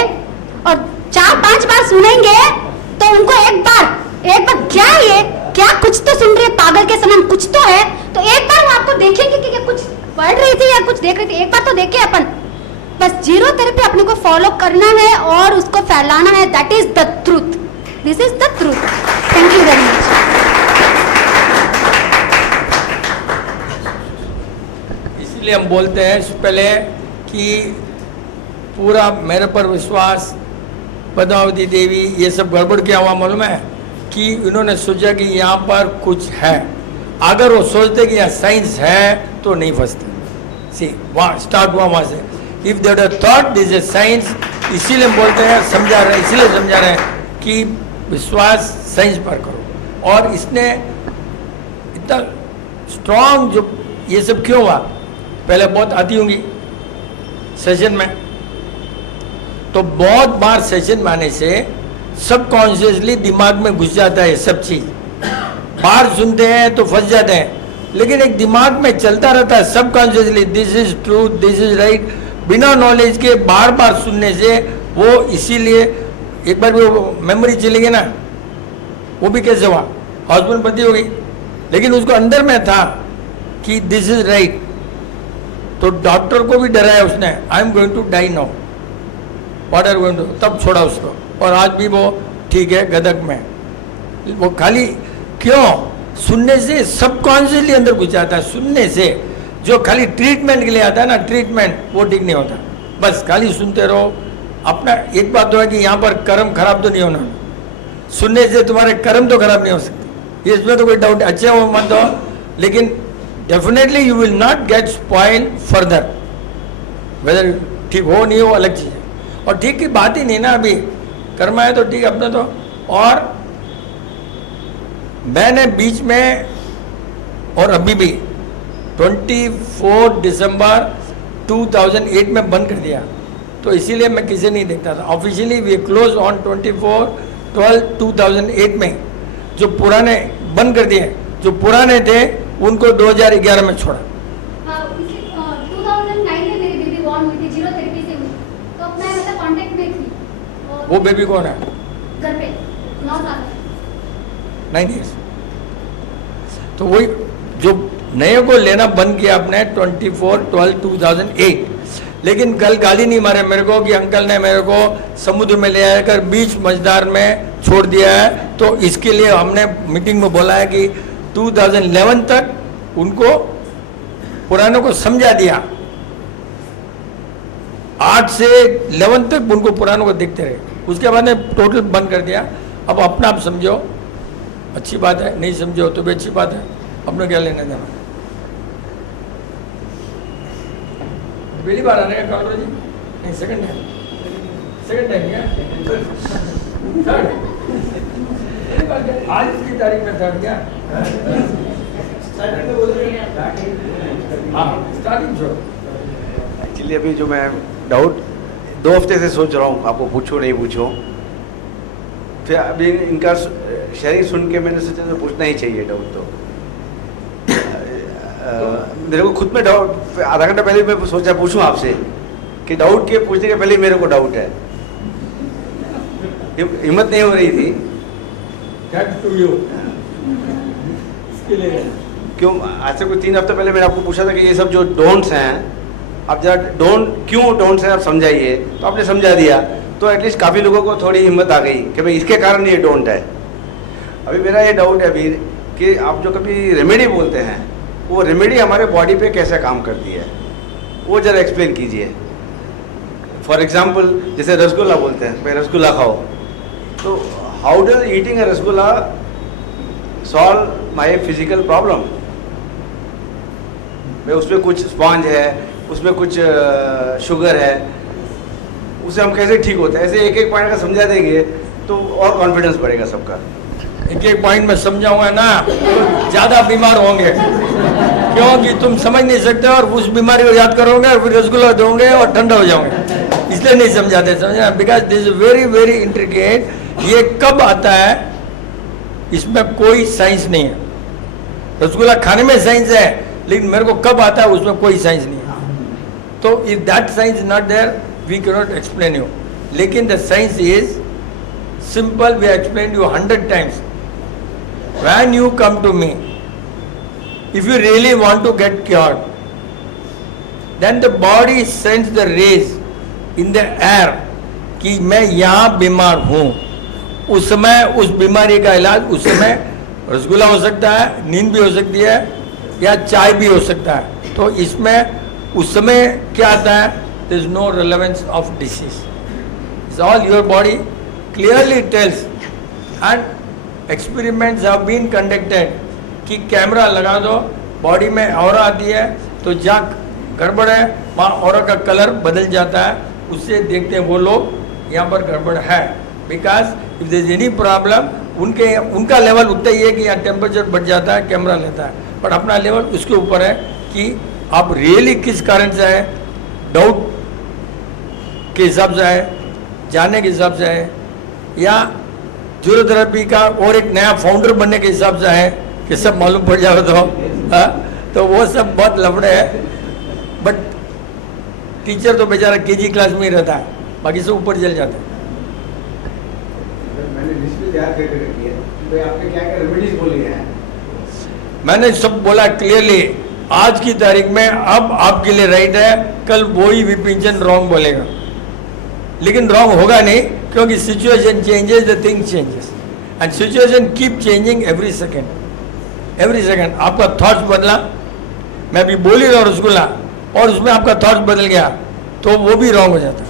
और 4-5 बार सुनेंगे तो उनको एक बार क्या ये क्या कुछ तो सुन रहे पागल के समान कुछ तो है, तो एक बार वो आपको देखेंगे कि कुछ पढ़ रही थी या कुछ देख रही थी, एक बार तो देखे अपन। बस जीरो थेरेपी अपने को फॉलो करना है और उसको फैलाना है, that is the truth, this is the truth. Thank you very much. इसलिए हम बोलते हैं पहले कि पूरा मेरे पर विश्वास, पद्मावती देवी ये सब गड़बड़ क्या हुआ मालूम है कि इन्होंने सोचा कि यहाँ पर कुछ है, अगर वो सोचते कि यहाँ साइंस है तो नहीं फंसते। सी वहाँ स्टार्ट हुआ वहाँ से, if they thought this is science, इसीलिए हम बोलते हैं समझा रहे हैं, इसीलिए समझा रहे हैं कि विश्वास साइंस पर करो। और इसने इतना स्ट्रॉन्ग जो ये सब क्यों हुआ, पहले बहुत आती होंगी सेशन में, तो बहुत बार सेशन में आने से सबकॉन्शियसली दिमाग में घुस जाता है सब चीज, बाहर सुनते हैं तो फंस जाते हैं, लेकिन एक दिमाग में चलता रहता है subconsciously, this is truth, this is right, बिना नॉलेज के बार बार सुनने से वो, इसीलिए एक बार वो मेमोरी चली गई ना, वो भी कैसे हुआ, हस्बैंड पति हो गई, लेकिन उसको अंदर में था कि दिस इज राइट, तो डॉक्टर को भी डराया उसने, I am going to die now, what are going to, तब छोड़ा उसको, और आज भी वो ठीक है गदक में। वो खाली क्यों, सुनने से सबकॉन्शियसली अंदर घुस जाता है, सुनने से जो खाली ट्रीटमेंट के लिए आता है ना, ट्रीटमेंट वो ठीक नहीं होता, बस खाली सुनते रहो अपना। एक बात तो है कि यहाँ पर कर्म खराब तो नहीं होना, सुनने से तुम्हारे कर्म तो खराब नहीं हो सकते, इसमें तो कोई डाउट, अच्छे हो मत हो, लेकिन definitely you will not get spoil further, whether ठीक हो नहीं हो अलग चीज़ है, और ठीक की बात ही नहीं ना, अभी कर्म है तो ठीक अपने तो। और मैंने बीच में और अभी भी 24 दिसंबर 2008 में बंद कर दिया, तो इसीलिए मैं किसी नहीं देखता था। ऑफिशियली वी क्लोज ऑन 24/12/2008 में, जो पुराने बंद कर दिए, जो पुराने थे उनको 2011 में छोड़ा। 2009 में मेरी बेबी बॉर्न हुई थी, जीरो थेरेपी से हुई, तो मैं मतलब कांटेक्ट में थी। वो बेबी कौन है? घर पे 9 साल 9 years। तो वही जो नए को लेना बंद किया आपने 24/12/2008, लेकिन कल गाली नहीं मारे मेरे को कि अंकल ने मेरे को समुद्र में ले आकर बीच मझधार में छोड़ दिया है, तो इसके लिए हमने मीटिंग में बोला है कि 2011 तक उनको पुरानों को समझा दिया, 8 से 11 तक उनको पुरानों को देखते रहे, उसके बाद में टोटल बंद कर दिया। अब अपना आप समझो, अच्छी बात है, नहीं समझो तो भी अच्छी बात है, अपने क्या लेने देना। पहली बार आने का कॉल जी? नहीं, सेकंड टाइम क्या? थर्ड? आज की तारीख में थर्ड क्या? हाँ, स्टार्टिंग जो एक्चुअली अभी जो मैं डाउट 2 हफ्ते से सोच रहा हूँ, आपको पूछो नहीं पूछो, फिर अभी इनका शेयरिंग सुन के मैंने सोचा तो पूछना ही चाहिए डाउट। तो मेरे को खुद में डाउट, आधा घंटा पहले मैं सोचा पूछूं आपसे कि डाउट के पूछने के पहले ही मेरे को डाउट है, हिम्मत नहीं हो रही थी। क्यों आज से कोई 3 हफ्ते पहले मैंने आपको पूछा था कि ये सब जो डोंट्स हैं, आप जरा क्यों डोंट्स हैं आप समझाइए, तो आपने समझा दिया, तो एटलीस्ट काफ़ी लोगों को थोड़ी हिम्मत आ गई कि भाई इसके कारण ये डोंट है। अभी मेरा ये डाउट है वीर कि आप जो कभी रेमेडी बोलते हैं, वो रेमेडी हमारे बॉडी पे कैसे काम करती है, वो ज़रा एक्सप्लेन कीजिए। फॉर एग्जांपल जैसे रसगुल्ला बोलते हैं, भाई रसगुल्ला खाओ, तो how does eating a rasgulla solve my physical problem? भाई उसमें कुछ स्पॉन्ज है, उसमें कुछ शुगर है, उसे हम कैसे ठीक होते हैं? ऐसे एक एक पॉइंट का समझा देंगे तो और कॉन्फिडेंस बढ़ेगा सबका। एक एक पॉइंट में समझाऊंगा ना तो ज़्यादा बीमार होंगे, क्योंकि तुम समझ नहीं सकते और उस बीमारी को याद करोगे और फिर रसगुल्ला दोगे और ठंडा हो जाओगे, इसलिए नहीं समझाते, समझा? Because this is very very intricate. ये कब आता है, इसमें कोई साइंस नहीं है, रसगुल्ला खाने में साइंस है, लेकिन मेरे को कब आता है उसमें कोई साइंस नहीं है. तो if that science not there we can not explain you. लेकिन the science is simple. We explain you 100 times. When you come to me, if you really want to get cured, then the body sends the rays in the air कि मैं यहाँ बीमार हूँ. उस समय उस बीमारी का इलाज उस समय रसगुल्ला हो सकता है, नींद भी हो सकती है, या चाय भी हो सकता है. तो इसमें उस समय क्या आता है? there is no relevance of disease. It's all your body clearly tells. And experiments have been conducted कि कैमरा लगा दो, बॉडी में ऑरा आती है, तो जहाँ गड़बड़ है वहाँ ऑरा का कलर बदल जाता है. उससे देखते हैं वो लोग यहाँ पर गड़बड़ है. Because if there is any problem, उनका लेवल उतना ही है कि यहाँ टेम्परेचर बढ़ जाता है, कैमरा लेता है. बट अपना लेवल उसके ऊपर है कि आप रियली किस कारण से है, डाउट के हिसाब से है, जानने के हिसाब से है, या फिजियोथेरेपी का और एक नया फाउंडर बनने के हिसाब से है कि सब मालूम पड़ जाए तो वो सब बहुत लफड़े हैं. बट टीचर तो बेचारा केजी क्लास में ही रहता है, बाकी सब ऊपर चल जाते हैं. मैंने लिस्ट भी तैयार करके रखी है तो आपने क्या क्या रेमेडीज बोली हैं? मैंने सब बोला क्लियरली. आज की तारीख में अब आपके लिए राइट है, कल वही विपिंचन रॉन्ग बोलेगा. लेकिन रॉन्ग होगा नहीं, क्योंकि situation changes, the thing changes, and situation keep changing every second. Every second आपका थॉट्स बदला, मैं भी बोल ही रहा हूँ रसगुल्ला, और उसमें आपका थॉट्स बदल गया तो वो भी रॉन्ग हो जाता.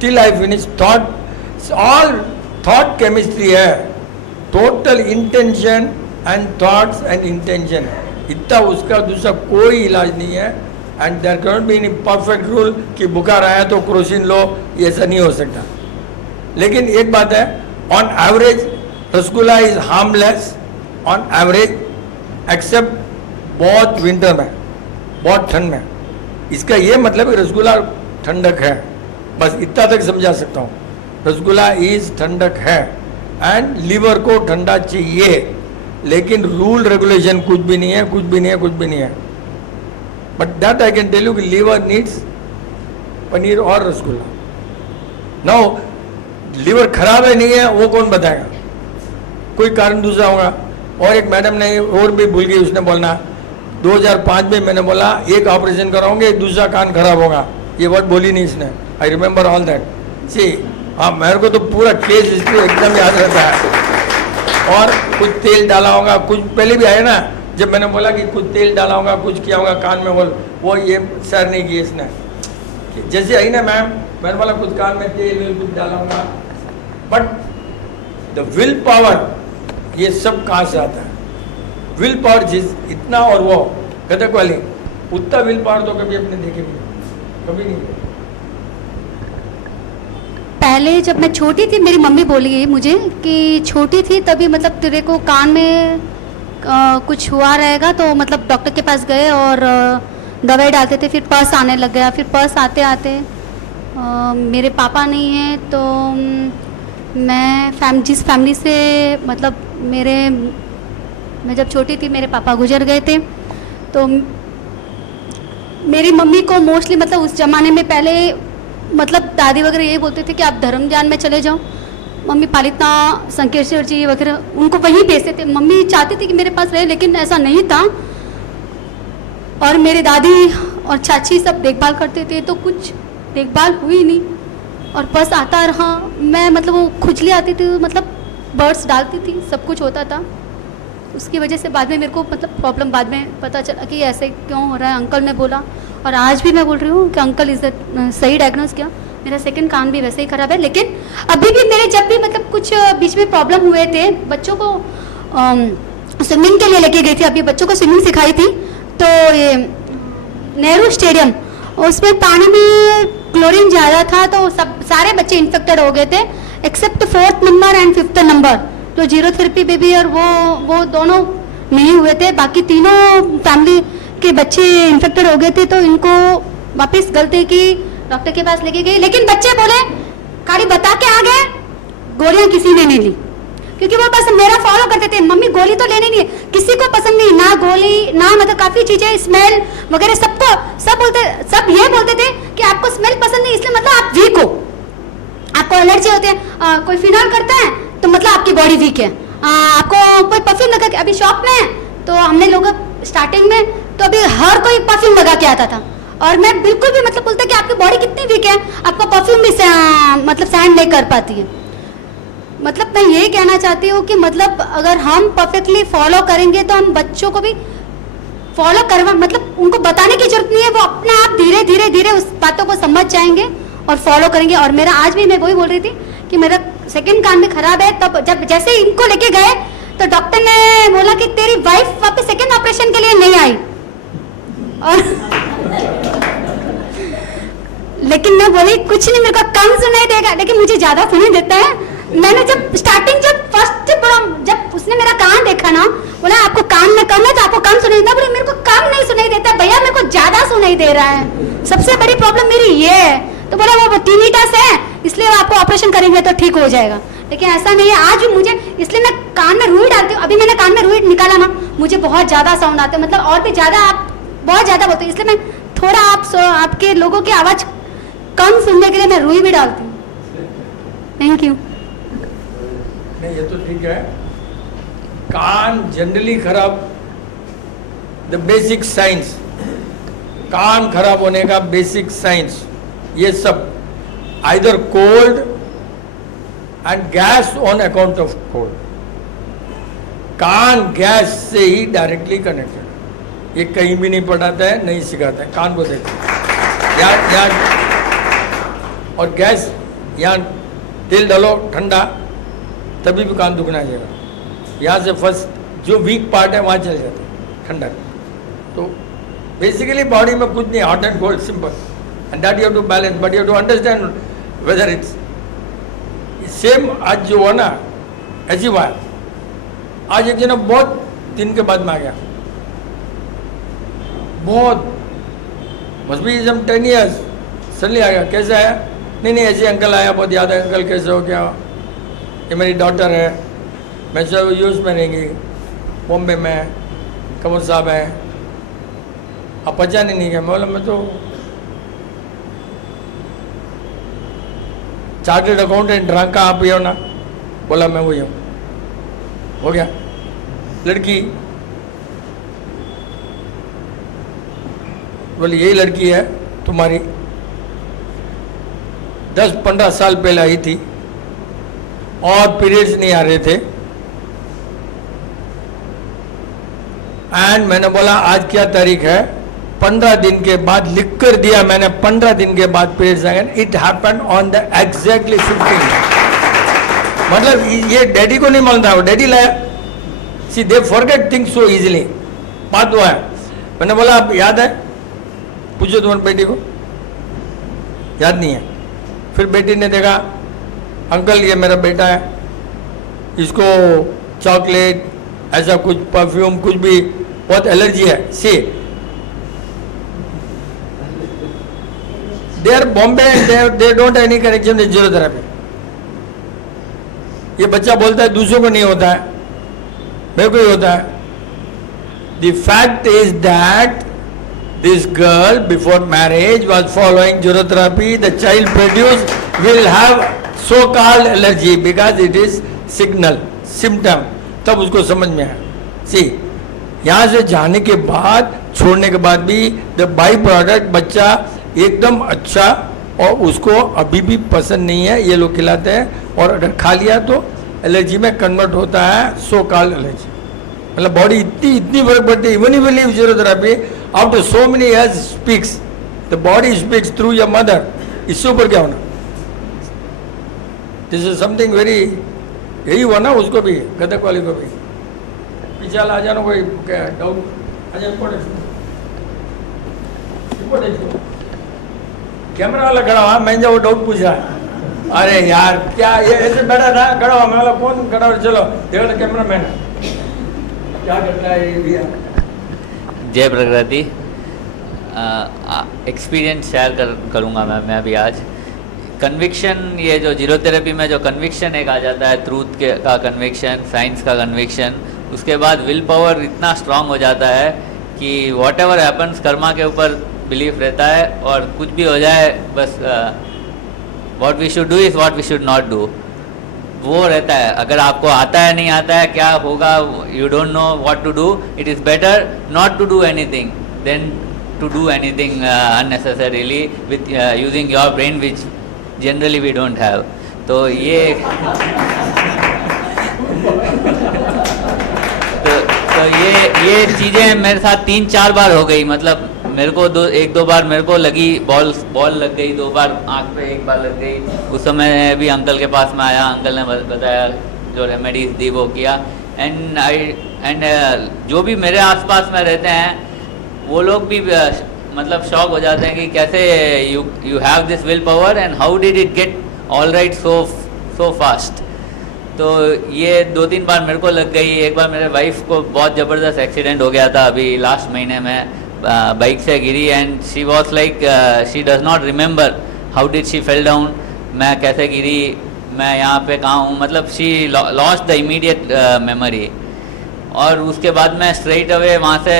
Till I finish thought. All thought chemistry है. Total intention and thoughts and intention, इतना उसका दूसरा कोई इलाज नहीं है. And there can not be any perfect rule कि बुखार आया तो क्रोसिन लो, ये ऐसा नहीं हो सकता. लेकिन एक बात है, on average rasgulla is harmless on average, except बहुत विंटर में, बहुत ठंड में. इसका ये मतलब कि रसगुल्ला ठंडक है, बस इतना तक समझा सकता हूँ. रसगुल्ला इज ठंडक है एंड लीवर को ठंडा चाहिए, लेकिन रूल रेगुलेशन कुछ भी नहीं है, कुछ भी नहीं है, कुछ भी नहीं है. But that I can tell you कि लीवर नीड्स पनीर और रसगुल्ला. नाउ लीवर खराब है नहीं है वो कौन बताएगा, कोई कारण दूसरा होगा. और एक मैडम ने और भी भूल गई, उसने बोलना 2005 में मैंने बोला एक ऑपरेशन कराओगे, दूसरा कान खराब होगा. ये वर्ड बोली नहीं इसने. I remember all that. See हाँ, मेरे को तो पूरा केस हिस्ट्री एकदम याद रहता है. और कुछ तेल डाला होगा, कुछ पहले भी आया ना, जब मैंने बोला कि कुछ तेल डाला होगा, कुछ किया होगा कान में, बोल वो ये सर नहीं किया इसने. जैसे आई ना मैम, मैंने बोला कुछ कान में तेल वेल कुछ डाला होगा. बट द विल पावर, ये सब कहाँ से आता है? विल पावर चीज इतना, और वो कथक वाली उतना विल पावर तो कभी अपने देखे भी नहीं, कभी नहीं. पहले जब मैं छोटी थी, मेरी मम्मी बोली मुझे कि छोटी थी तभी मतलब तेरे को कान में कुछ हुआ रहेगा, तो मतलब डॉक्टर के पास गए और दवाई डालते थे. फिर पस आने लग गया. फिर पस आते आते मेरे पापा नहीं हैं, तो मैं जिस फैमिली से मतलब मैं जब छोटी थी मेरे पापा गुजर गए थे, तो मेरी मम्मी को मोस्टली मतलब उस ज़माने में पहले मतलब दादी वगैरह यही बोलते थे कि आप धर्मजान में चले जाओ. मम्मी पालितना, संकेश्वर जी वगैरह उनको वहीं भेजते थे. मम्मी चाहती थी कि मेरे पास रहे, लेकिन ऐसा नहीं था. और मेरे दादी और चाची सब देखभाल करते थे, तो कुछ देखभाल हुई नहीं और बस आता रहा. मैं मतलब वो खुजली आती थी, मतलब बर्ड्स डालती थी, सब कुछ होता था. उसकी वजह से बाद में मेरे को मतलब प्रॉब्लम बाद में पता चला कि ऐसे क्यों हो रहा है. अंकल ने बोला, और आज भी मैं बोल रही हूँ कि अंकल इज सही डायग्नोस किया. मेरा सेकंड कान भी वैसे ही ख़राब है. लेकिन अभी भी मेरे जब भी मतलब कुछ बीच में प्रॉब्लम हुए थे, बच्चों को स्विमिंग के लिए लेके गई थी. अभी बच्चों को स्विमिंग सिखाई थी, तो ये नेहरू स्टेडियम, उसमें पानी में क्लोरीन ज़्यादा था, तो सारे बच्चे इन्फेक्टेड हो गए थे except 4th number and 5th number. तो जीरो थेरेपी बेबी और वो दोनों नहीं हुए थे. बाकी तीनों फैमिली के बच्चे इन्फेक्टेड हो गए थे. तो इनको वापस गलती की, डॉक्टर के पास लेके गई. लेकिन बच्चे बोले, खाली बता के आ गए, गोलियां किसी ने नहीं ली, क्योंकि वो बस मेरा फॉलो करते थे. मम्मी गोली तो लेनी नहीं है, किसी को पसंद नहीं. बोली ना, मतलब काफ़ी चीज़ें, स्मेल वगैरह सब ये बोलते थे कि आपको स्मेल पसंद नहीं, इसलिए मतलब आप वीक हो, आपको एलर्जी होती है। कोई फिनॉल करता है तो मतलब आपकी बॉडी वीक है। आपको कोई परफ्यूम लगा के, अभी शॉप में तो हमने लोग स्टार्टिंग में तो अभी हर कोई परफ्यूम लगा के आता था, और मैं बिल्कुल भी मतलब बोलता कि आपकी बॉडी कितनी वीक है, आपका परफ्यूम भी मतलब सहन नहीं कर पाती है। मतलब मैं ये कहना चाहती हूँ कि मतलब अगर हम परफेक्टली फॉलो करेंगे तो हम बच्चों को भी फॉलो करवा, मतलब उनको बताने की जरूरत नहीं है, वो अपने आप धीरे धीरे धीरे उस बातों को समझ जाएंगे और फॉलो करेंगे। और मेरा आज भी, मैं वही बोल रही थी कि मेरा सेकंड कान में खराब है, तब जब जैसे इनको लेके गए तो डॉक्टर ने बोला कि तेरी वाइफ वापस सेकंड ऑपरेशन के लिए नहीं आई। और लेकिन मैं बोली कुछ नहीं, मेरे को कम सुनाई देगा, लेकिन मुझे ज्यादा सुनाई देता है। मैंने जब स्टार्टिंग जब उसने मेरा कान देखा ना, बोला आपको कान में कम है तो आपको कम सुनाई देता, बोले मेरे को कम नहीं सुनाई देता भैया, मेरे को ज्यादा सुनाई दे रहा है, सबसे बड़ी प्रॉब्लम मेरी ये है। तो बोला वो टिनिटस है, इसलिए आपको ऑपरेशन करेंगे तो ठीक हो जाएगा, लेकिन ऐसा नहीं है। आज भी मुझे, इसलिए मैं कान में रुई डालती हूँ, अभी मैंने कान में रुई निकाला ना, मुझे बहुत ज्यादा साउंड आते हैं, मतलब और भी ज्यादा, आप बहुत ज्यादा बोलते हैं, इसलिए मैं थोड़ा आपके लोगों की आवाज कम सुनने के लिए मैं रुई भी डालती हूँ। Thank you. नहीं, ये तो ठीक है। कान जनरली खराब, द बेसिक साइंस, कान खराब होने का बेसिक साइंस ये सब either cold and gas on account of cold, कान गैस से ही डायरेक्टली कनेक्टेड। ये कहीं भी नहीं पढ़ाता है, नहीं सिखाता है, कान को देखो यहाँ और गैस, यहाँ तेल डालो ठंडा, तभी भी कान दुखना जाएगा। यहाँ से फर्स्ट जो वीक पार्ट है वहाँ चले जाते हैं ठंडा। तो बेसिकली बॉडी में कुछ नहीं, hot and cold, simple, and that you have to balance, but you have to understand whether it's same. आज जो हुआ ना ऐसी हुआ है, आज एक जना बहुत दिन के बाद में आ गया, बहुत must be some 10 years, suddenly आ गया। कैसे आया? नहीं ऐसे अंकल आया, बहुत याद है अंकल, कैसे हो, क्या, ये मेरी डॉटर है, मैं सब यूएस में रहेंगी, बॉम्बे में, कमर साहब है, आप पहचाने नहीं गए। मैं बोला मैं तो चार्टर्ड अकाउंटेंट रहा, कहाँ आप ही हो ना? बोला मैं वही हूँ। हो गया। लड़की बोली यही लड़की है तुम्हारी, 10-15 साल पहले आई थी और पीरियड्स नहीं आ रहे थे, एंड मैंने बोला आज क्या तारीख है? 15 दिन के बाद लिख कर दिया मैंने, 15 दिन के बाद पीरियड्स आ गए। It happened on the exactly 15। मतलब ये डैडी को नहीं मालूम था, वो डैडी लाया। See they forget things so easily. बात हुआ है, मैंने बोला आप याद है? पूछो तुम्हारी बेटी को, याद नहीं है। फिर बेटी ने देखा, अंकल ये मेरा बेटा है, इसको चॉकलेट, ऐसा कुछ परफ्यूम, कुछ भी बहुत एलर्जी है। See they are Bombay, they don't any connection with zero therapy. ये बच्चा बोलता है दूसरों को नहीं होता है, मेरे को ही होता है। The fact is that this girl before marriage was following gyrotherapy. The child produced will have so called allergy because it is signal symptom. तब उसको समझ में आया। सी यहाँ से जाने के बाद, छोड़ने के बाद भी द बाई प्रोडक्ट बच्चा एकदम अच्छा, और उसको अभी भी पसंद नहीं है, ये लोग खिलाते हैं, और अगर खा लिया तो एलर्जी में कन्वर्ट होता है, सो कॉल्ड एलर्जी। मतलब बॉडी इतनी फर्क पड़ती है। Even you believe zero therapy after so many years speaks, the body speaks through your mother. इससे ऊपर क्या होना? दिस इज समथिंग वेरी, यही हुआ ना उसको भी, गदक वाली को भी। पीछे आ जाना, कोई डाउट आ जाए, कैमरा वाला खड़ा हुआ, मैं जो डाउट पूछ रहा है, अरे यार क्या ये ऐसे बैठा था, खड़ा हुआ, मैं बोला कौन खड़ा हुआ? चलो देखो कैमरा मैन क्या करता है ये भैया। जय प्रकृति। एक्सपीरियंस शेयर करूँगा मैं अभी आज। कन्विक्शन, ये जो जीरोथेरेपी में जो कन्विक्शन एक आ जाता है, ट्रूथ का कन्विक्शन, साइंस का कन्विक्शन, उसके बाद विल पावर इतना स्ट्रांग हो जाता है कि वॉट एवर हैपन्स कर्मा के ऊपर बिलीफ रहता है, और कुछ भी हो जाए बस what we should do is what we should not do, वो रहता है। अगर आपको आता है नहीं आता है क्या होगा, you don't know what to do, it is better not to do anything than to do anything unnecessarily with using your brain which generally we don't have. तो ये तो ये चीज़ें मेरे साथ 3-4 बार हो गई। मतलब मेरे को 1-2 बार मेरे को लगी, बॉल लग गई, 2 बार आँख पे 1 बार लग गई। उस समय भी अंकल के पास में आया, अंकल ने बताया, जो रेमेडीज दी वो किया। एंड जो भी मेरे आसपास में रहते हैं वो लोग भी मतलब शॉक हो जाते हैं कि कैसे you have this will power and how did it get all right so fast. तो ये 2-3 बार मेरे को लग गई। एक बार मेरे वाइफ को बहुत ज़बरदस्त एक्सीडेंट हो गया था अभी लास्ट महीने में, बाइक से गिरी and she was like she does not remember how did she fell down, मैं कैसे गिरी, मैं यहाँ पे कहाँ हूँ, मतलब she lost the immediate memory. और उसके बाद मैं स्ट्रेट अवे वहाँ से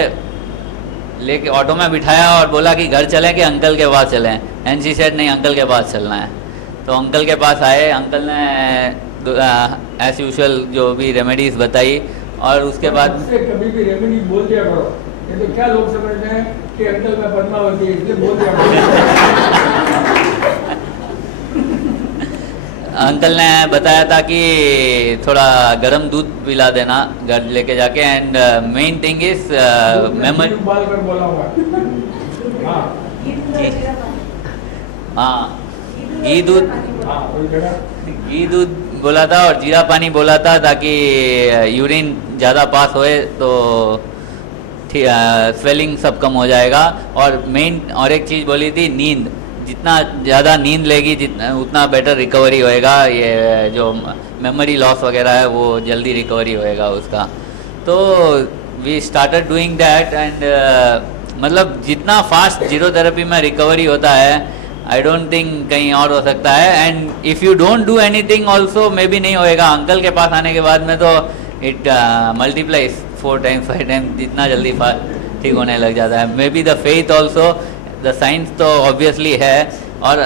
लेके ऑटो में बिठाया और बोला कि घर चलें कि अंकल के पास चलें, एंड शी सेड नहीं अंकल के पास चलना है। तो अंकल के पास आए, अंकल ने एज यूजुअल जो भी रेमेडीज बताई, और उसके बाद उससे कभी भी रेमेडी बोल दिया करो, ये तो क्या लोग समझते हैं कि अंकल मैं पद्मावती है इसलिए बोल दिया करो। अंकल ने बताया था कि थोड़ा गर्म दूध पिला देना घर लेके जाके, and main thing is memory. उबाल कर बोला हुआ। हाँ घी दूध, हाँ वही जगह घी दूध बोला था और जीरा पानी बोला था, ताकि यूरिन ज़्यादा पास होए तो स्वेलिंग सब कम हो जाएगा। और मेन और एक चीज़ बोली थी, नींद, जितना ज़्यादा नींद लेगी जितना उतना बेटर रिकवरी होएगा, ये जो मेमोरी लॉस वगैरह है वो जल्दी रिकवरी होएगा उसका। तो we started doing that and मतलब जितना फास्ट जीरो थेरेपी में रिकवरी होता है आई डोंट थिंक कहीं और हो सकता है। And if you don't do anything also may be नहीं होएगा। अंकल के पास आने के बाद में तो इट मल्टीप्लाइज 4 times 5 times, जितना जल्दी फास्ट ठीक होने लग जाता है। Maybe the faith also, the science तो ऑब्वियसली है। और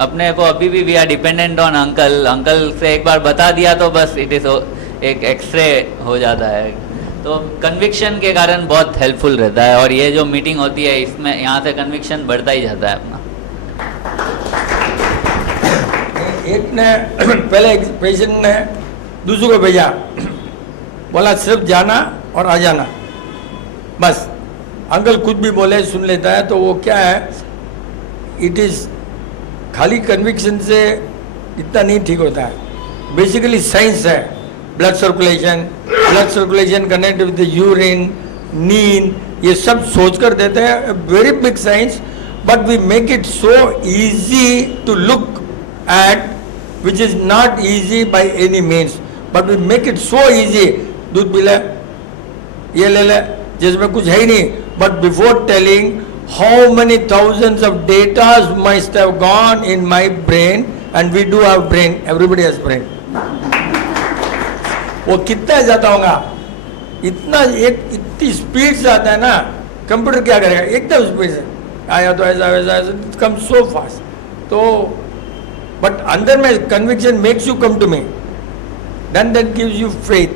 अपने को अभी भी we are dependent on uncle. Uncle से एक बार बता दिया तो बस इट इज़ एक एक्सरे हो जाता है। तो कन्विक्शन के कारण बहुत हेल्पफुल रहता है, और ये जो मीटिंग होती है इसमें यहाँ से कन्विक्शन बढ़ता ही जाता है अपना। एक ने पहले एक पेशेंट ने दूसरे को भेजा, बोला सिर्फ जाना और आ जाना बस। अंकल कुछ भी बोले सुन लेता है। तो वो क्या है, इट इज़ खाली कन्विक्शन से इतना नहीं ठीक होता है। बेसिकली साइंस है, blood circulation connect with the urine, नींद, ये सब सोच कर देते हैं। Very big science, but we make it so easy to look at, which is not easy by any means, but we make it so easy. दूध पी ले, ये ले ले, जिसमें कुछ है ही नहीं। But before telling how many thousands of data must have gone in my brain, and we do have brain, everybody has brain. वो कितना जाता होगा, इतना एक इतनी स्पीड से आता है ना, कंप्यूटर क्या करेगा, एकदम स्पीड से आया तो ऐसा वैसा कम सो फास्ट। तो बट अंदर में conviction makes you come to me, then that gives you faith,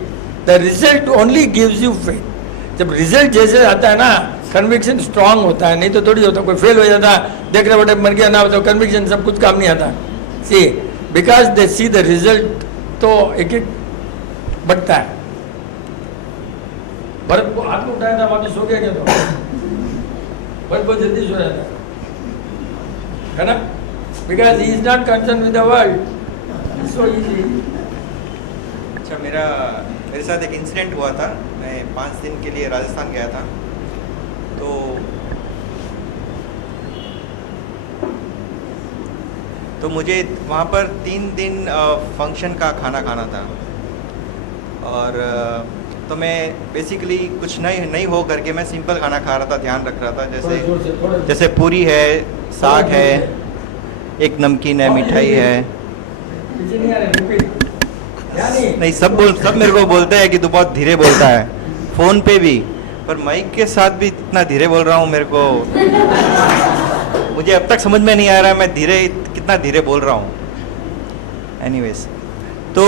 the result only gives you faith. जब रिजल्ट जैसे आता है ना, कन्विक्शन स्ट्रांग होता है, नहीं तो थोड़ी होता। कोई फेल हो जाता, देख रहे बेटे मर गया ना, तो कन्विक्शन सब कुछ काम नहीं आता। See because they see the result, तो एक एक बढ़ता है। भरत को हाथ में उठाया था, वापस सो गया क्या? तो भरत बहुत जल्दी सो जाता है ना, because he is not concern with the world, so easy. अच्छा, मेरे साथ एक इंसिडेंट हुआ था। मैं 5 दिन के लिए राजस्थान गया था। तो मुझे वहाँ पर 3 दिन फंक्शन का खाना खाना था। और तो मैं बेसिकली कुछ नहीं हो करके मैं सिंपल खाना खा रहा था, ध्यान रख रहा था। जैसे पूरी है, साग है, एक नमकीन है, मिठाई है। नहीं, सब मेरे को बोलते हैं कि तू बहुत धीरे बोलता है, फ़ोन पे भी, पर माइक के साथ भी इतना धीरे बोल रहा हूँ। मेरे को मुझे अब तक समझ में नहीं आ रहा मैं कितना धीरे बोल रहा हूँ। एनीवेज, तो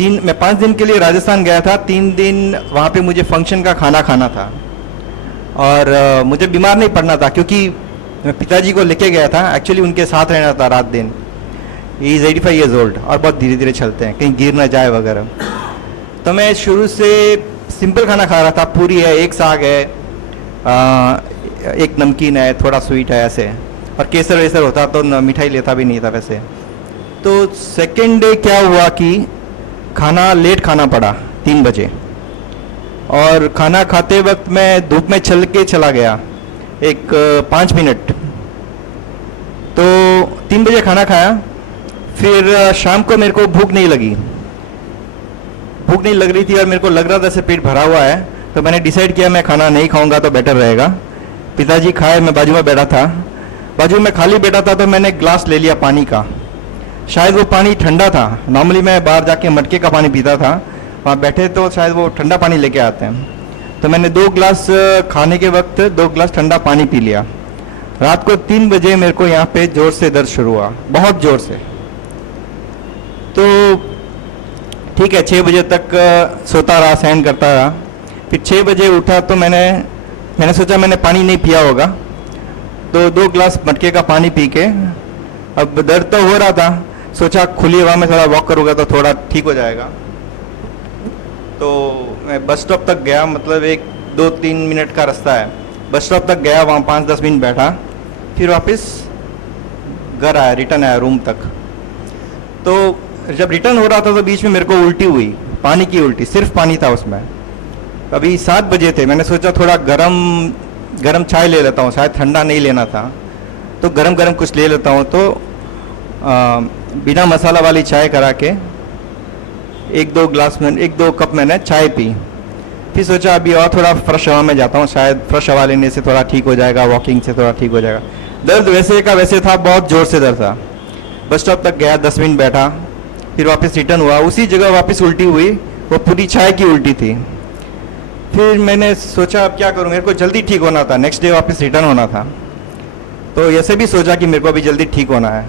मैं 5 दिन के लिए राजस्थान गया था। 3 दिन वहाँ पे मुझे फंक्शन का खाना खाना था और मुझे बीमार नहीं पड़ना था क्योंकि मैं पिताजी को लेके गया था। एक्चुअली उनके साथ रहना था रात दिन। ही इज़ 85 ईयर्स ओल्ड और बहुत धीरे धीरे चलते हैं, कहीं गिर ना जाए वगैरह। तो मैं शुरू से सिंपल खाना खा रहा था। पूरी है, एक साग है, एक नमकीन है, थोड़ा स्वीट है ऐसे, और केसर वेसर होता तो मिठाई लेता भी नहीं था वैसे। तो सेकेंड डे क्या हुआ कि लेट खाना पड़ा 3 बजे, और खाना खाते वक्त मैं धूप में चल के चला गया 5 मिनट। तो 3 बजे खाना खाया, फिर शाम को मेरे को भूख नहीं लगी थी और मेरे को लग रहा था जैसे पेट भरा हुआ है। तो मैंने डिसाइड किया मैं खाना नहीं खाऊंगा तो बेटर रहेगा। पिताजी खाए, मैं बाजू में बैठा था। बाजू में खाली बैठा था तो मैंने ग्लास ले लिया पानी का। शायद वो पानी ठंडा था। नॉर्मली मैं बाहर जाके मटके का पानी पीता था, वहाँ बैठे तो शायद वो ठंडा पानी लेके आते हैं। तो मैंने 2 ग्लास खाने के वक्त 2 ग्लास ठंडा पानी पी लिया। रात को 3 बजे मेरे को यहाँ पे जोर से दर्द शुरू हुआ, बहुत जोर से। तो ठीक है, 6 बजे तक सोता रहा, सहन करता रहा। फिर 6 बजे उठा तो मैंने सोचा मैंने पानी नहीं पिया होगा, तो 2 ग्लास मटके का पानी पी के, अब दर्द तो हो रहा था, सोचा खुली हवा में थोड़ा वॉक करूँगा तो थोड़ा ठीक हो जाएगा। तो मैं बस स्टॉप तक गया, मतलब 1-2-3 मिनट का रास्ता है। बस स्टॉप तक गया, वहाँ 5-10 मिनट बैठा, फिर वापस घर आया, रिटर्न आया रूम तक। तो जब रिटर्न हो रहा था तो बीच में मेरे को उल्टी हुई, पानी की उल्टी, सिर्फ पानी था उसमें। अभी 7 बजे थे, मैंने सोचा थोड़ा गरम चाय ले लेता हूँ, शायद ठंडा नहीं लेना था, तो गरम कुछ ले लेता हूँ। तो बिना मसाला वाली चाय करा के 1-2 कप मैंने चाय पी। फिर सोचा अभी और थोड़ा फ्रेश हवा में जाता हूँ, शायद फ्रेश हवा लेने से थोड़ा ठीक हो जाएगा, वॉकिंग से थोड़ा ठीक हो जाएगा। दर्द वैसे का वैसे था, बहुत ज़ोर से दर्द था। बस स्टॉप तक गया, 10 मिनट बैठा, फिर वापस रिटर्न हुआ, उसी जगह वापस उल्टी हुई, वो पूरी चाय की उल्टी थी। फिर मैंने सोचा अब क्या करूँ, मेरे को जल्दी ठीक होना था, नेक्स्ट डे वापस रिटर्न होना था। तो ऐसे भी सोचा कि मेरे को अभी जल्दी ठीक होना है।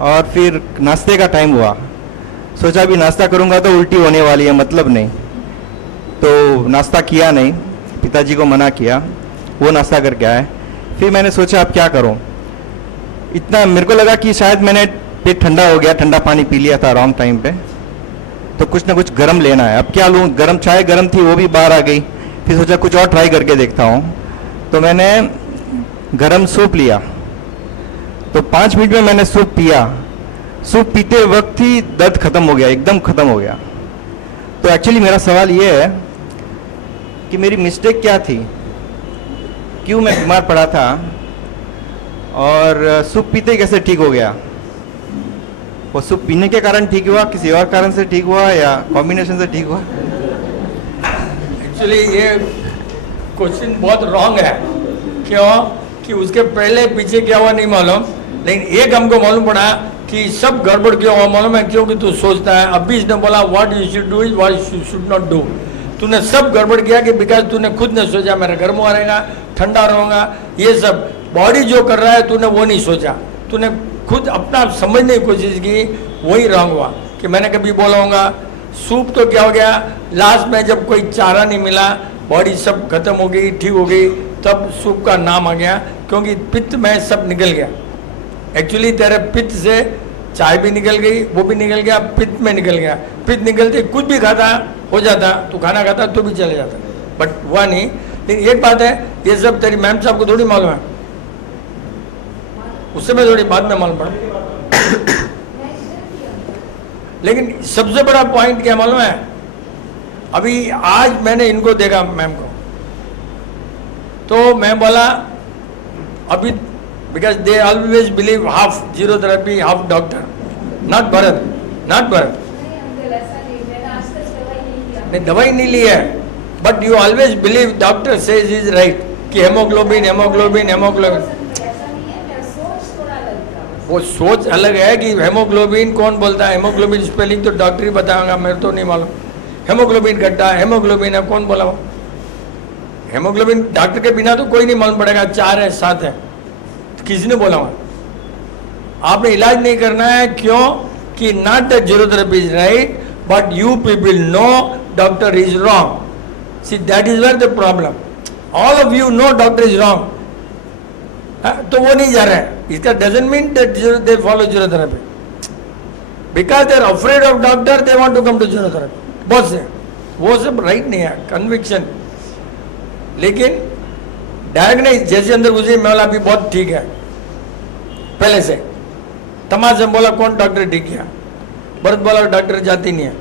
और फिर नाश्ते का टाइम हुआ, सोचा अभी नाश्ता करूँगा तो उल्टी होने वाली है, मतलब नहीं। तो नाश्ता किया नहीं, पिताजी को मना किया, वो नाश्ता करके आए। फिर मैंने सोचा अब क्या करूँ, इतना मेरे को लगा कि शायद मैंने पेट ठंडा हो गया, ठंडा पानी पी लिया था रॉन्ग टाइम पे, तो कुछ ना कुछ गर्म लेना है। अब क्या लूँ, गर्म चाय गर्म थी, वो भी बाहर आ गई। फिर सोचा कुछ और ट्राई करके देखता हूँ, तो मैंने गर्म सूप लिया। तो 5 मिनट में मैंने सूप पिया। सूप पीते वक्त ही दर्द खत्म हो गया, एकदम खत्म हो गया। तो एक्चुअली मेरा सवाल ये है कि मेरी मिस्टेक क्या थी, क्यों मैं बीमार पड़ा था, और सूप पीते कैसे ठीक हो गया? वो सूप पीने के कारण ठीक हुआ, किसी और कारण से ठीक हुआ, या कॉम्बिनेशन से ठीक हुआ? एक्चुअली ये क्वेश्चन बहुत रॉन्ग है। क्यों कि उसके पहले पीछे क्या हुआ नहीं मालूम, लेकिन एक हमको मालूम पड़ा कि सब गड़बड़ क्यों हुआ मालूम है, क्योंकि तू सोचता है। अभी इसने बोला what you should do is what you should not do. तूने सब गड़बड़ किया कि बिकॉज तूने खुद ने सोचा मेरा गर्म हुआ रहेगा, ठंडा रहूँगा, ये सब बॉडी जो कर रहा है तूने वो नहीं सोचा। तूने खुद अपना समझने की कोशिश की, वही रॉन्ग हुआ। कि मैंने कभी बोला होगा सूप तो क्या हो गया, लास्ट में जब कोई चारा नहीं मिला, बॉडी सब खत्म हो गई, ठीक हो गई, तब सूप का नाम आ गया, क्योंकि पित्त में सब निकल गया। एक्चुअली तेरे पित्त से चाय भी निकल गई, वो भी निकल गया, पित्त में निकल गया। पित्त निकलते कुछ भी खाता हो जाता, तू खाना खाता तो भी चले जाता, बट हुआ नहीं। लेकिन एक बात है, ये सब तेरी मैम साहब को थोड़ी मालूम है, उससे मैं थोड़ी बाद में मालूम पड़ा। लेकिन सबसे बड़ा पॉइंट क्या मालूम है, अभी आज मैंने इनको देखा मैम को, तो मैं बोला अभी because they always believe half zero therapy half doctor, not Bharat, not Bharat. नहीं दवाई नहीं ली है, but you always believe doctor says is right कि हेमोग्लोबिन हेमोग्लोबिन हेमोग्लोबिन। वो सोच अलग है कि हेमोग्लोबिन कौन बोलता है, हेमोग्लोबिन स्पेलिंग तो डॉक्टर ही बताएगा, मेरे तो नहीं मालूम। हेमोग्लोबिन घटा, हेमोग्लोबिन है, कौन बोला वो? हेमोग्लोबिन डॉक्टर के बिना तो कोई नहीं मालूम पड़ेगा 4 है 7 है, तो किसी ने बोला वहाँ? आपने इलाज नहीं करना है, क्यों कि not the zero therapy is right but you people know doctor is wrong. See that is where the problem. All of you know doctor is wrong, तो वो नहीं जा रहे हैं। इसका doesn't mean that they follow zero therapy, because they are afraid of doctor, they want to come to zero therapy. बहुत से वो सब राइट नहीं है, कन्विक्शन। लेकिन डायग्नोस जैसे अंदर घुसे मौला भी बहुत ठीक है पहले से। तमाम से बोला कौन डॉक्टर ठीक किया, भरत बोला डॉक्टर जाती नहीं है,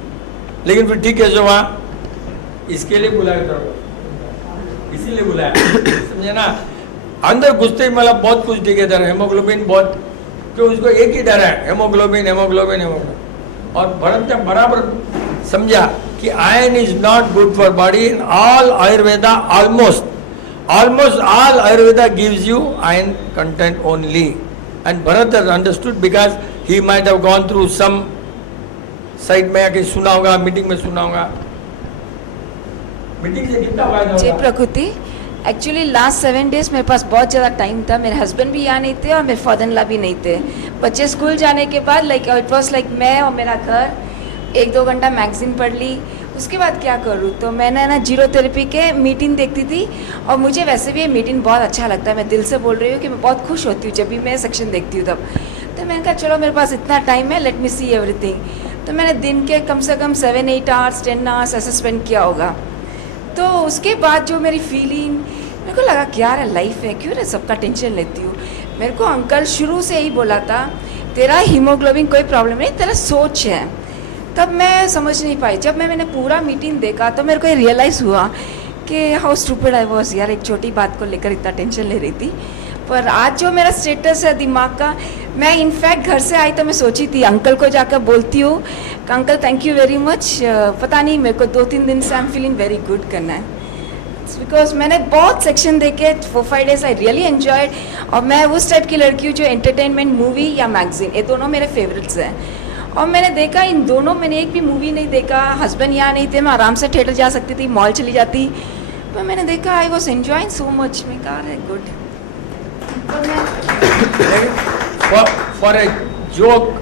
लेकिन फिर ठीक है जो वहाँ इसके लिए बुलाया था, इसीलिए बुलाया, समझे ना। अंदर घुसते ही मतलब बहुत कुछ दिखे था, हेमोग्लोबिन बहुत, क्यों उसको एक ही डर है, हेमोग्लोबिन हेमोग्लोबिन हेमोग्लोबिन। और भरत ने बराबर समझा कि iron is not good for body in all Ayurveda, almost all Ayurveda gives you iron content only. And Bharat has understood because he might have gone through some side में आके सुना होगा, मीटिंग में सुना होगा। मीटिंग से कितना फायदा जय होगा? प्रकृति। एक्चुअली लास्ट 7 डेज मेरे पास बहुत ज़्यादा टाइम था। मेरे हस्बैंड भी यहाँ नहीं थे और मेरे फादर इन लॉ भी नहीं थे। बच्चे स्कूल जाने के बाद इट वाज लाइक मैं और मेरा घर 1-2 घंटा मैगजीन पढ़ ली, उसके बाद क्या करूँ। तो मैंने ना जीरो थेरेपी के मीटिंग देखती थी और मुझे वैसे भी ये मीटिंग बहुत अच्छा लगता है। मैं दिल से बोल रही हूँ कि मैं बहुत खुश होती हूँ जब भी मैं सेक्शन देखती हूँ तब। तो मैंने कहा चलो मेरे पास इतना टाइम है, लेट मी सी एवरीथिंग। तो मैंने दिन के कम से कम 7-8 आवर्स 10 आवर्स ऐसे स्पेंड किया होगा। तो उसके बाद जो मेरी फीलिंग, मेरे को लगा कि यार लाइफ है, क्यों ना सबका टेंशन लेती हूँ। मेरे को अंकल शुरू से ही बोला था तेरा हीमोग्लोबिन कोई प्रॉब्लम नहीं, तेरा सोच है। तब मैं समझ नहीं पाई। जब मैंने पूरा मीटिंग देखा तो मेरे को ये रियलाइज़ हुआ कि हाउ स्टूपिड आई वाज यार, एक छोटी बात को लेकर इतना टेंशन ले रही थी। पर आज जो मेरा स्टेटस है दिमाग का, मैं इनफैक्ट घर से आई तो मैं सोची थी अंकल को जाकर बोलती हूँ कि uncle thank you very much, पता नहीं मेरे को 2-3 दिन से I am feeling very good करना है। बिकॉज मैंने बहुत सेक्शन देखे 4-5 डेज आई रियली एन्जॉयड। और मैं उस टाइप की लड़की हूँ जो एंटरटेनमेंट मूवी या मैगजीन, ये दोनों मेरे फेवरेट्स हैं। और मैंने देखा इन दोनों, मैंने एक भी मूवी नहीं देखा। हस्बैंड यहाँ नहीं थे, मैं आराम से थिएटर जा सकती थी, मॉल चली जाती। पर मैंने देखा I was enjoying so much. मैं कहा है गुड। फॉर ए जोक,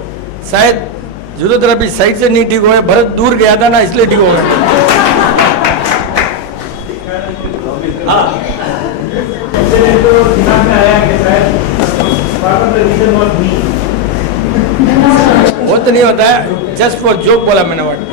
शायद जीरोथेरेपी साइड से नहीं ठीक हुआ, भरत दूर गया था ना इसलिए ठीक हो गया। वो तो नहीं होता है, जस्ट फॉर जोक बोला मैंने वर्ड।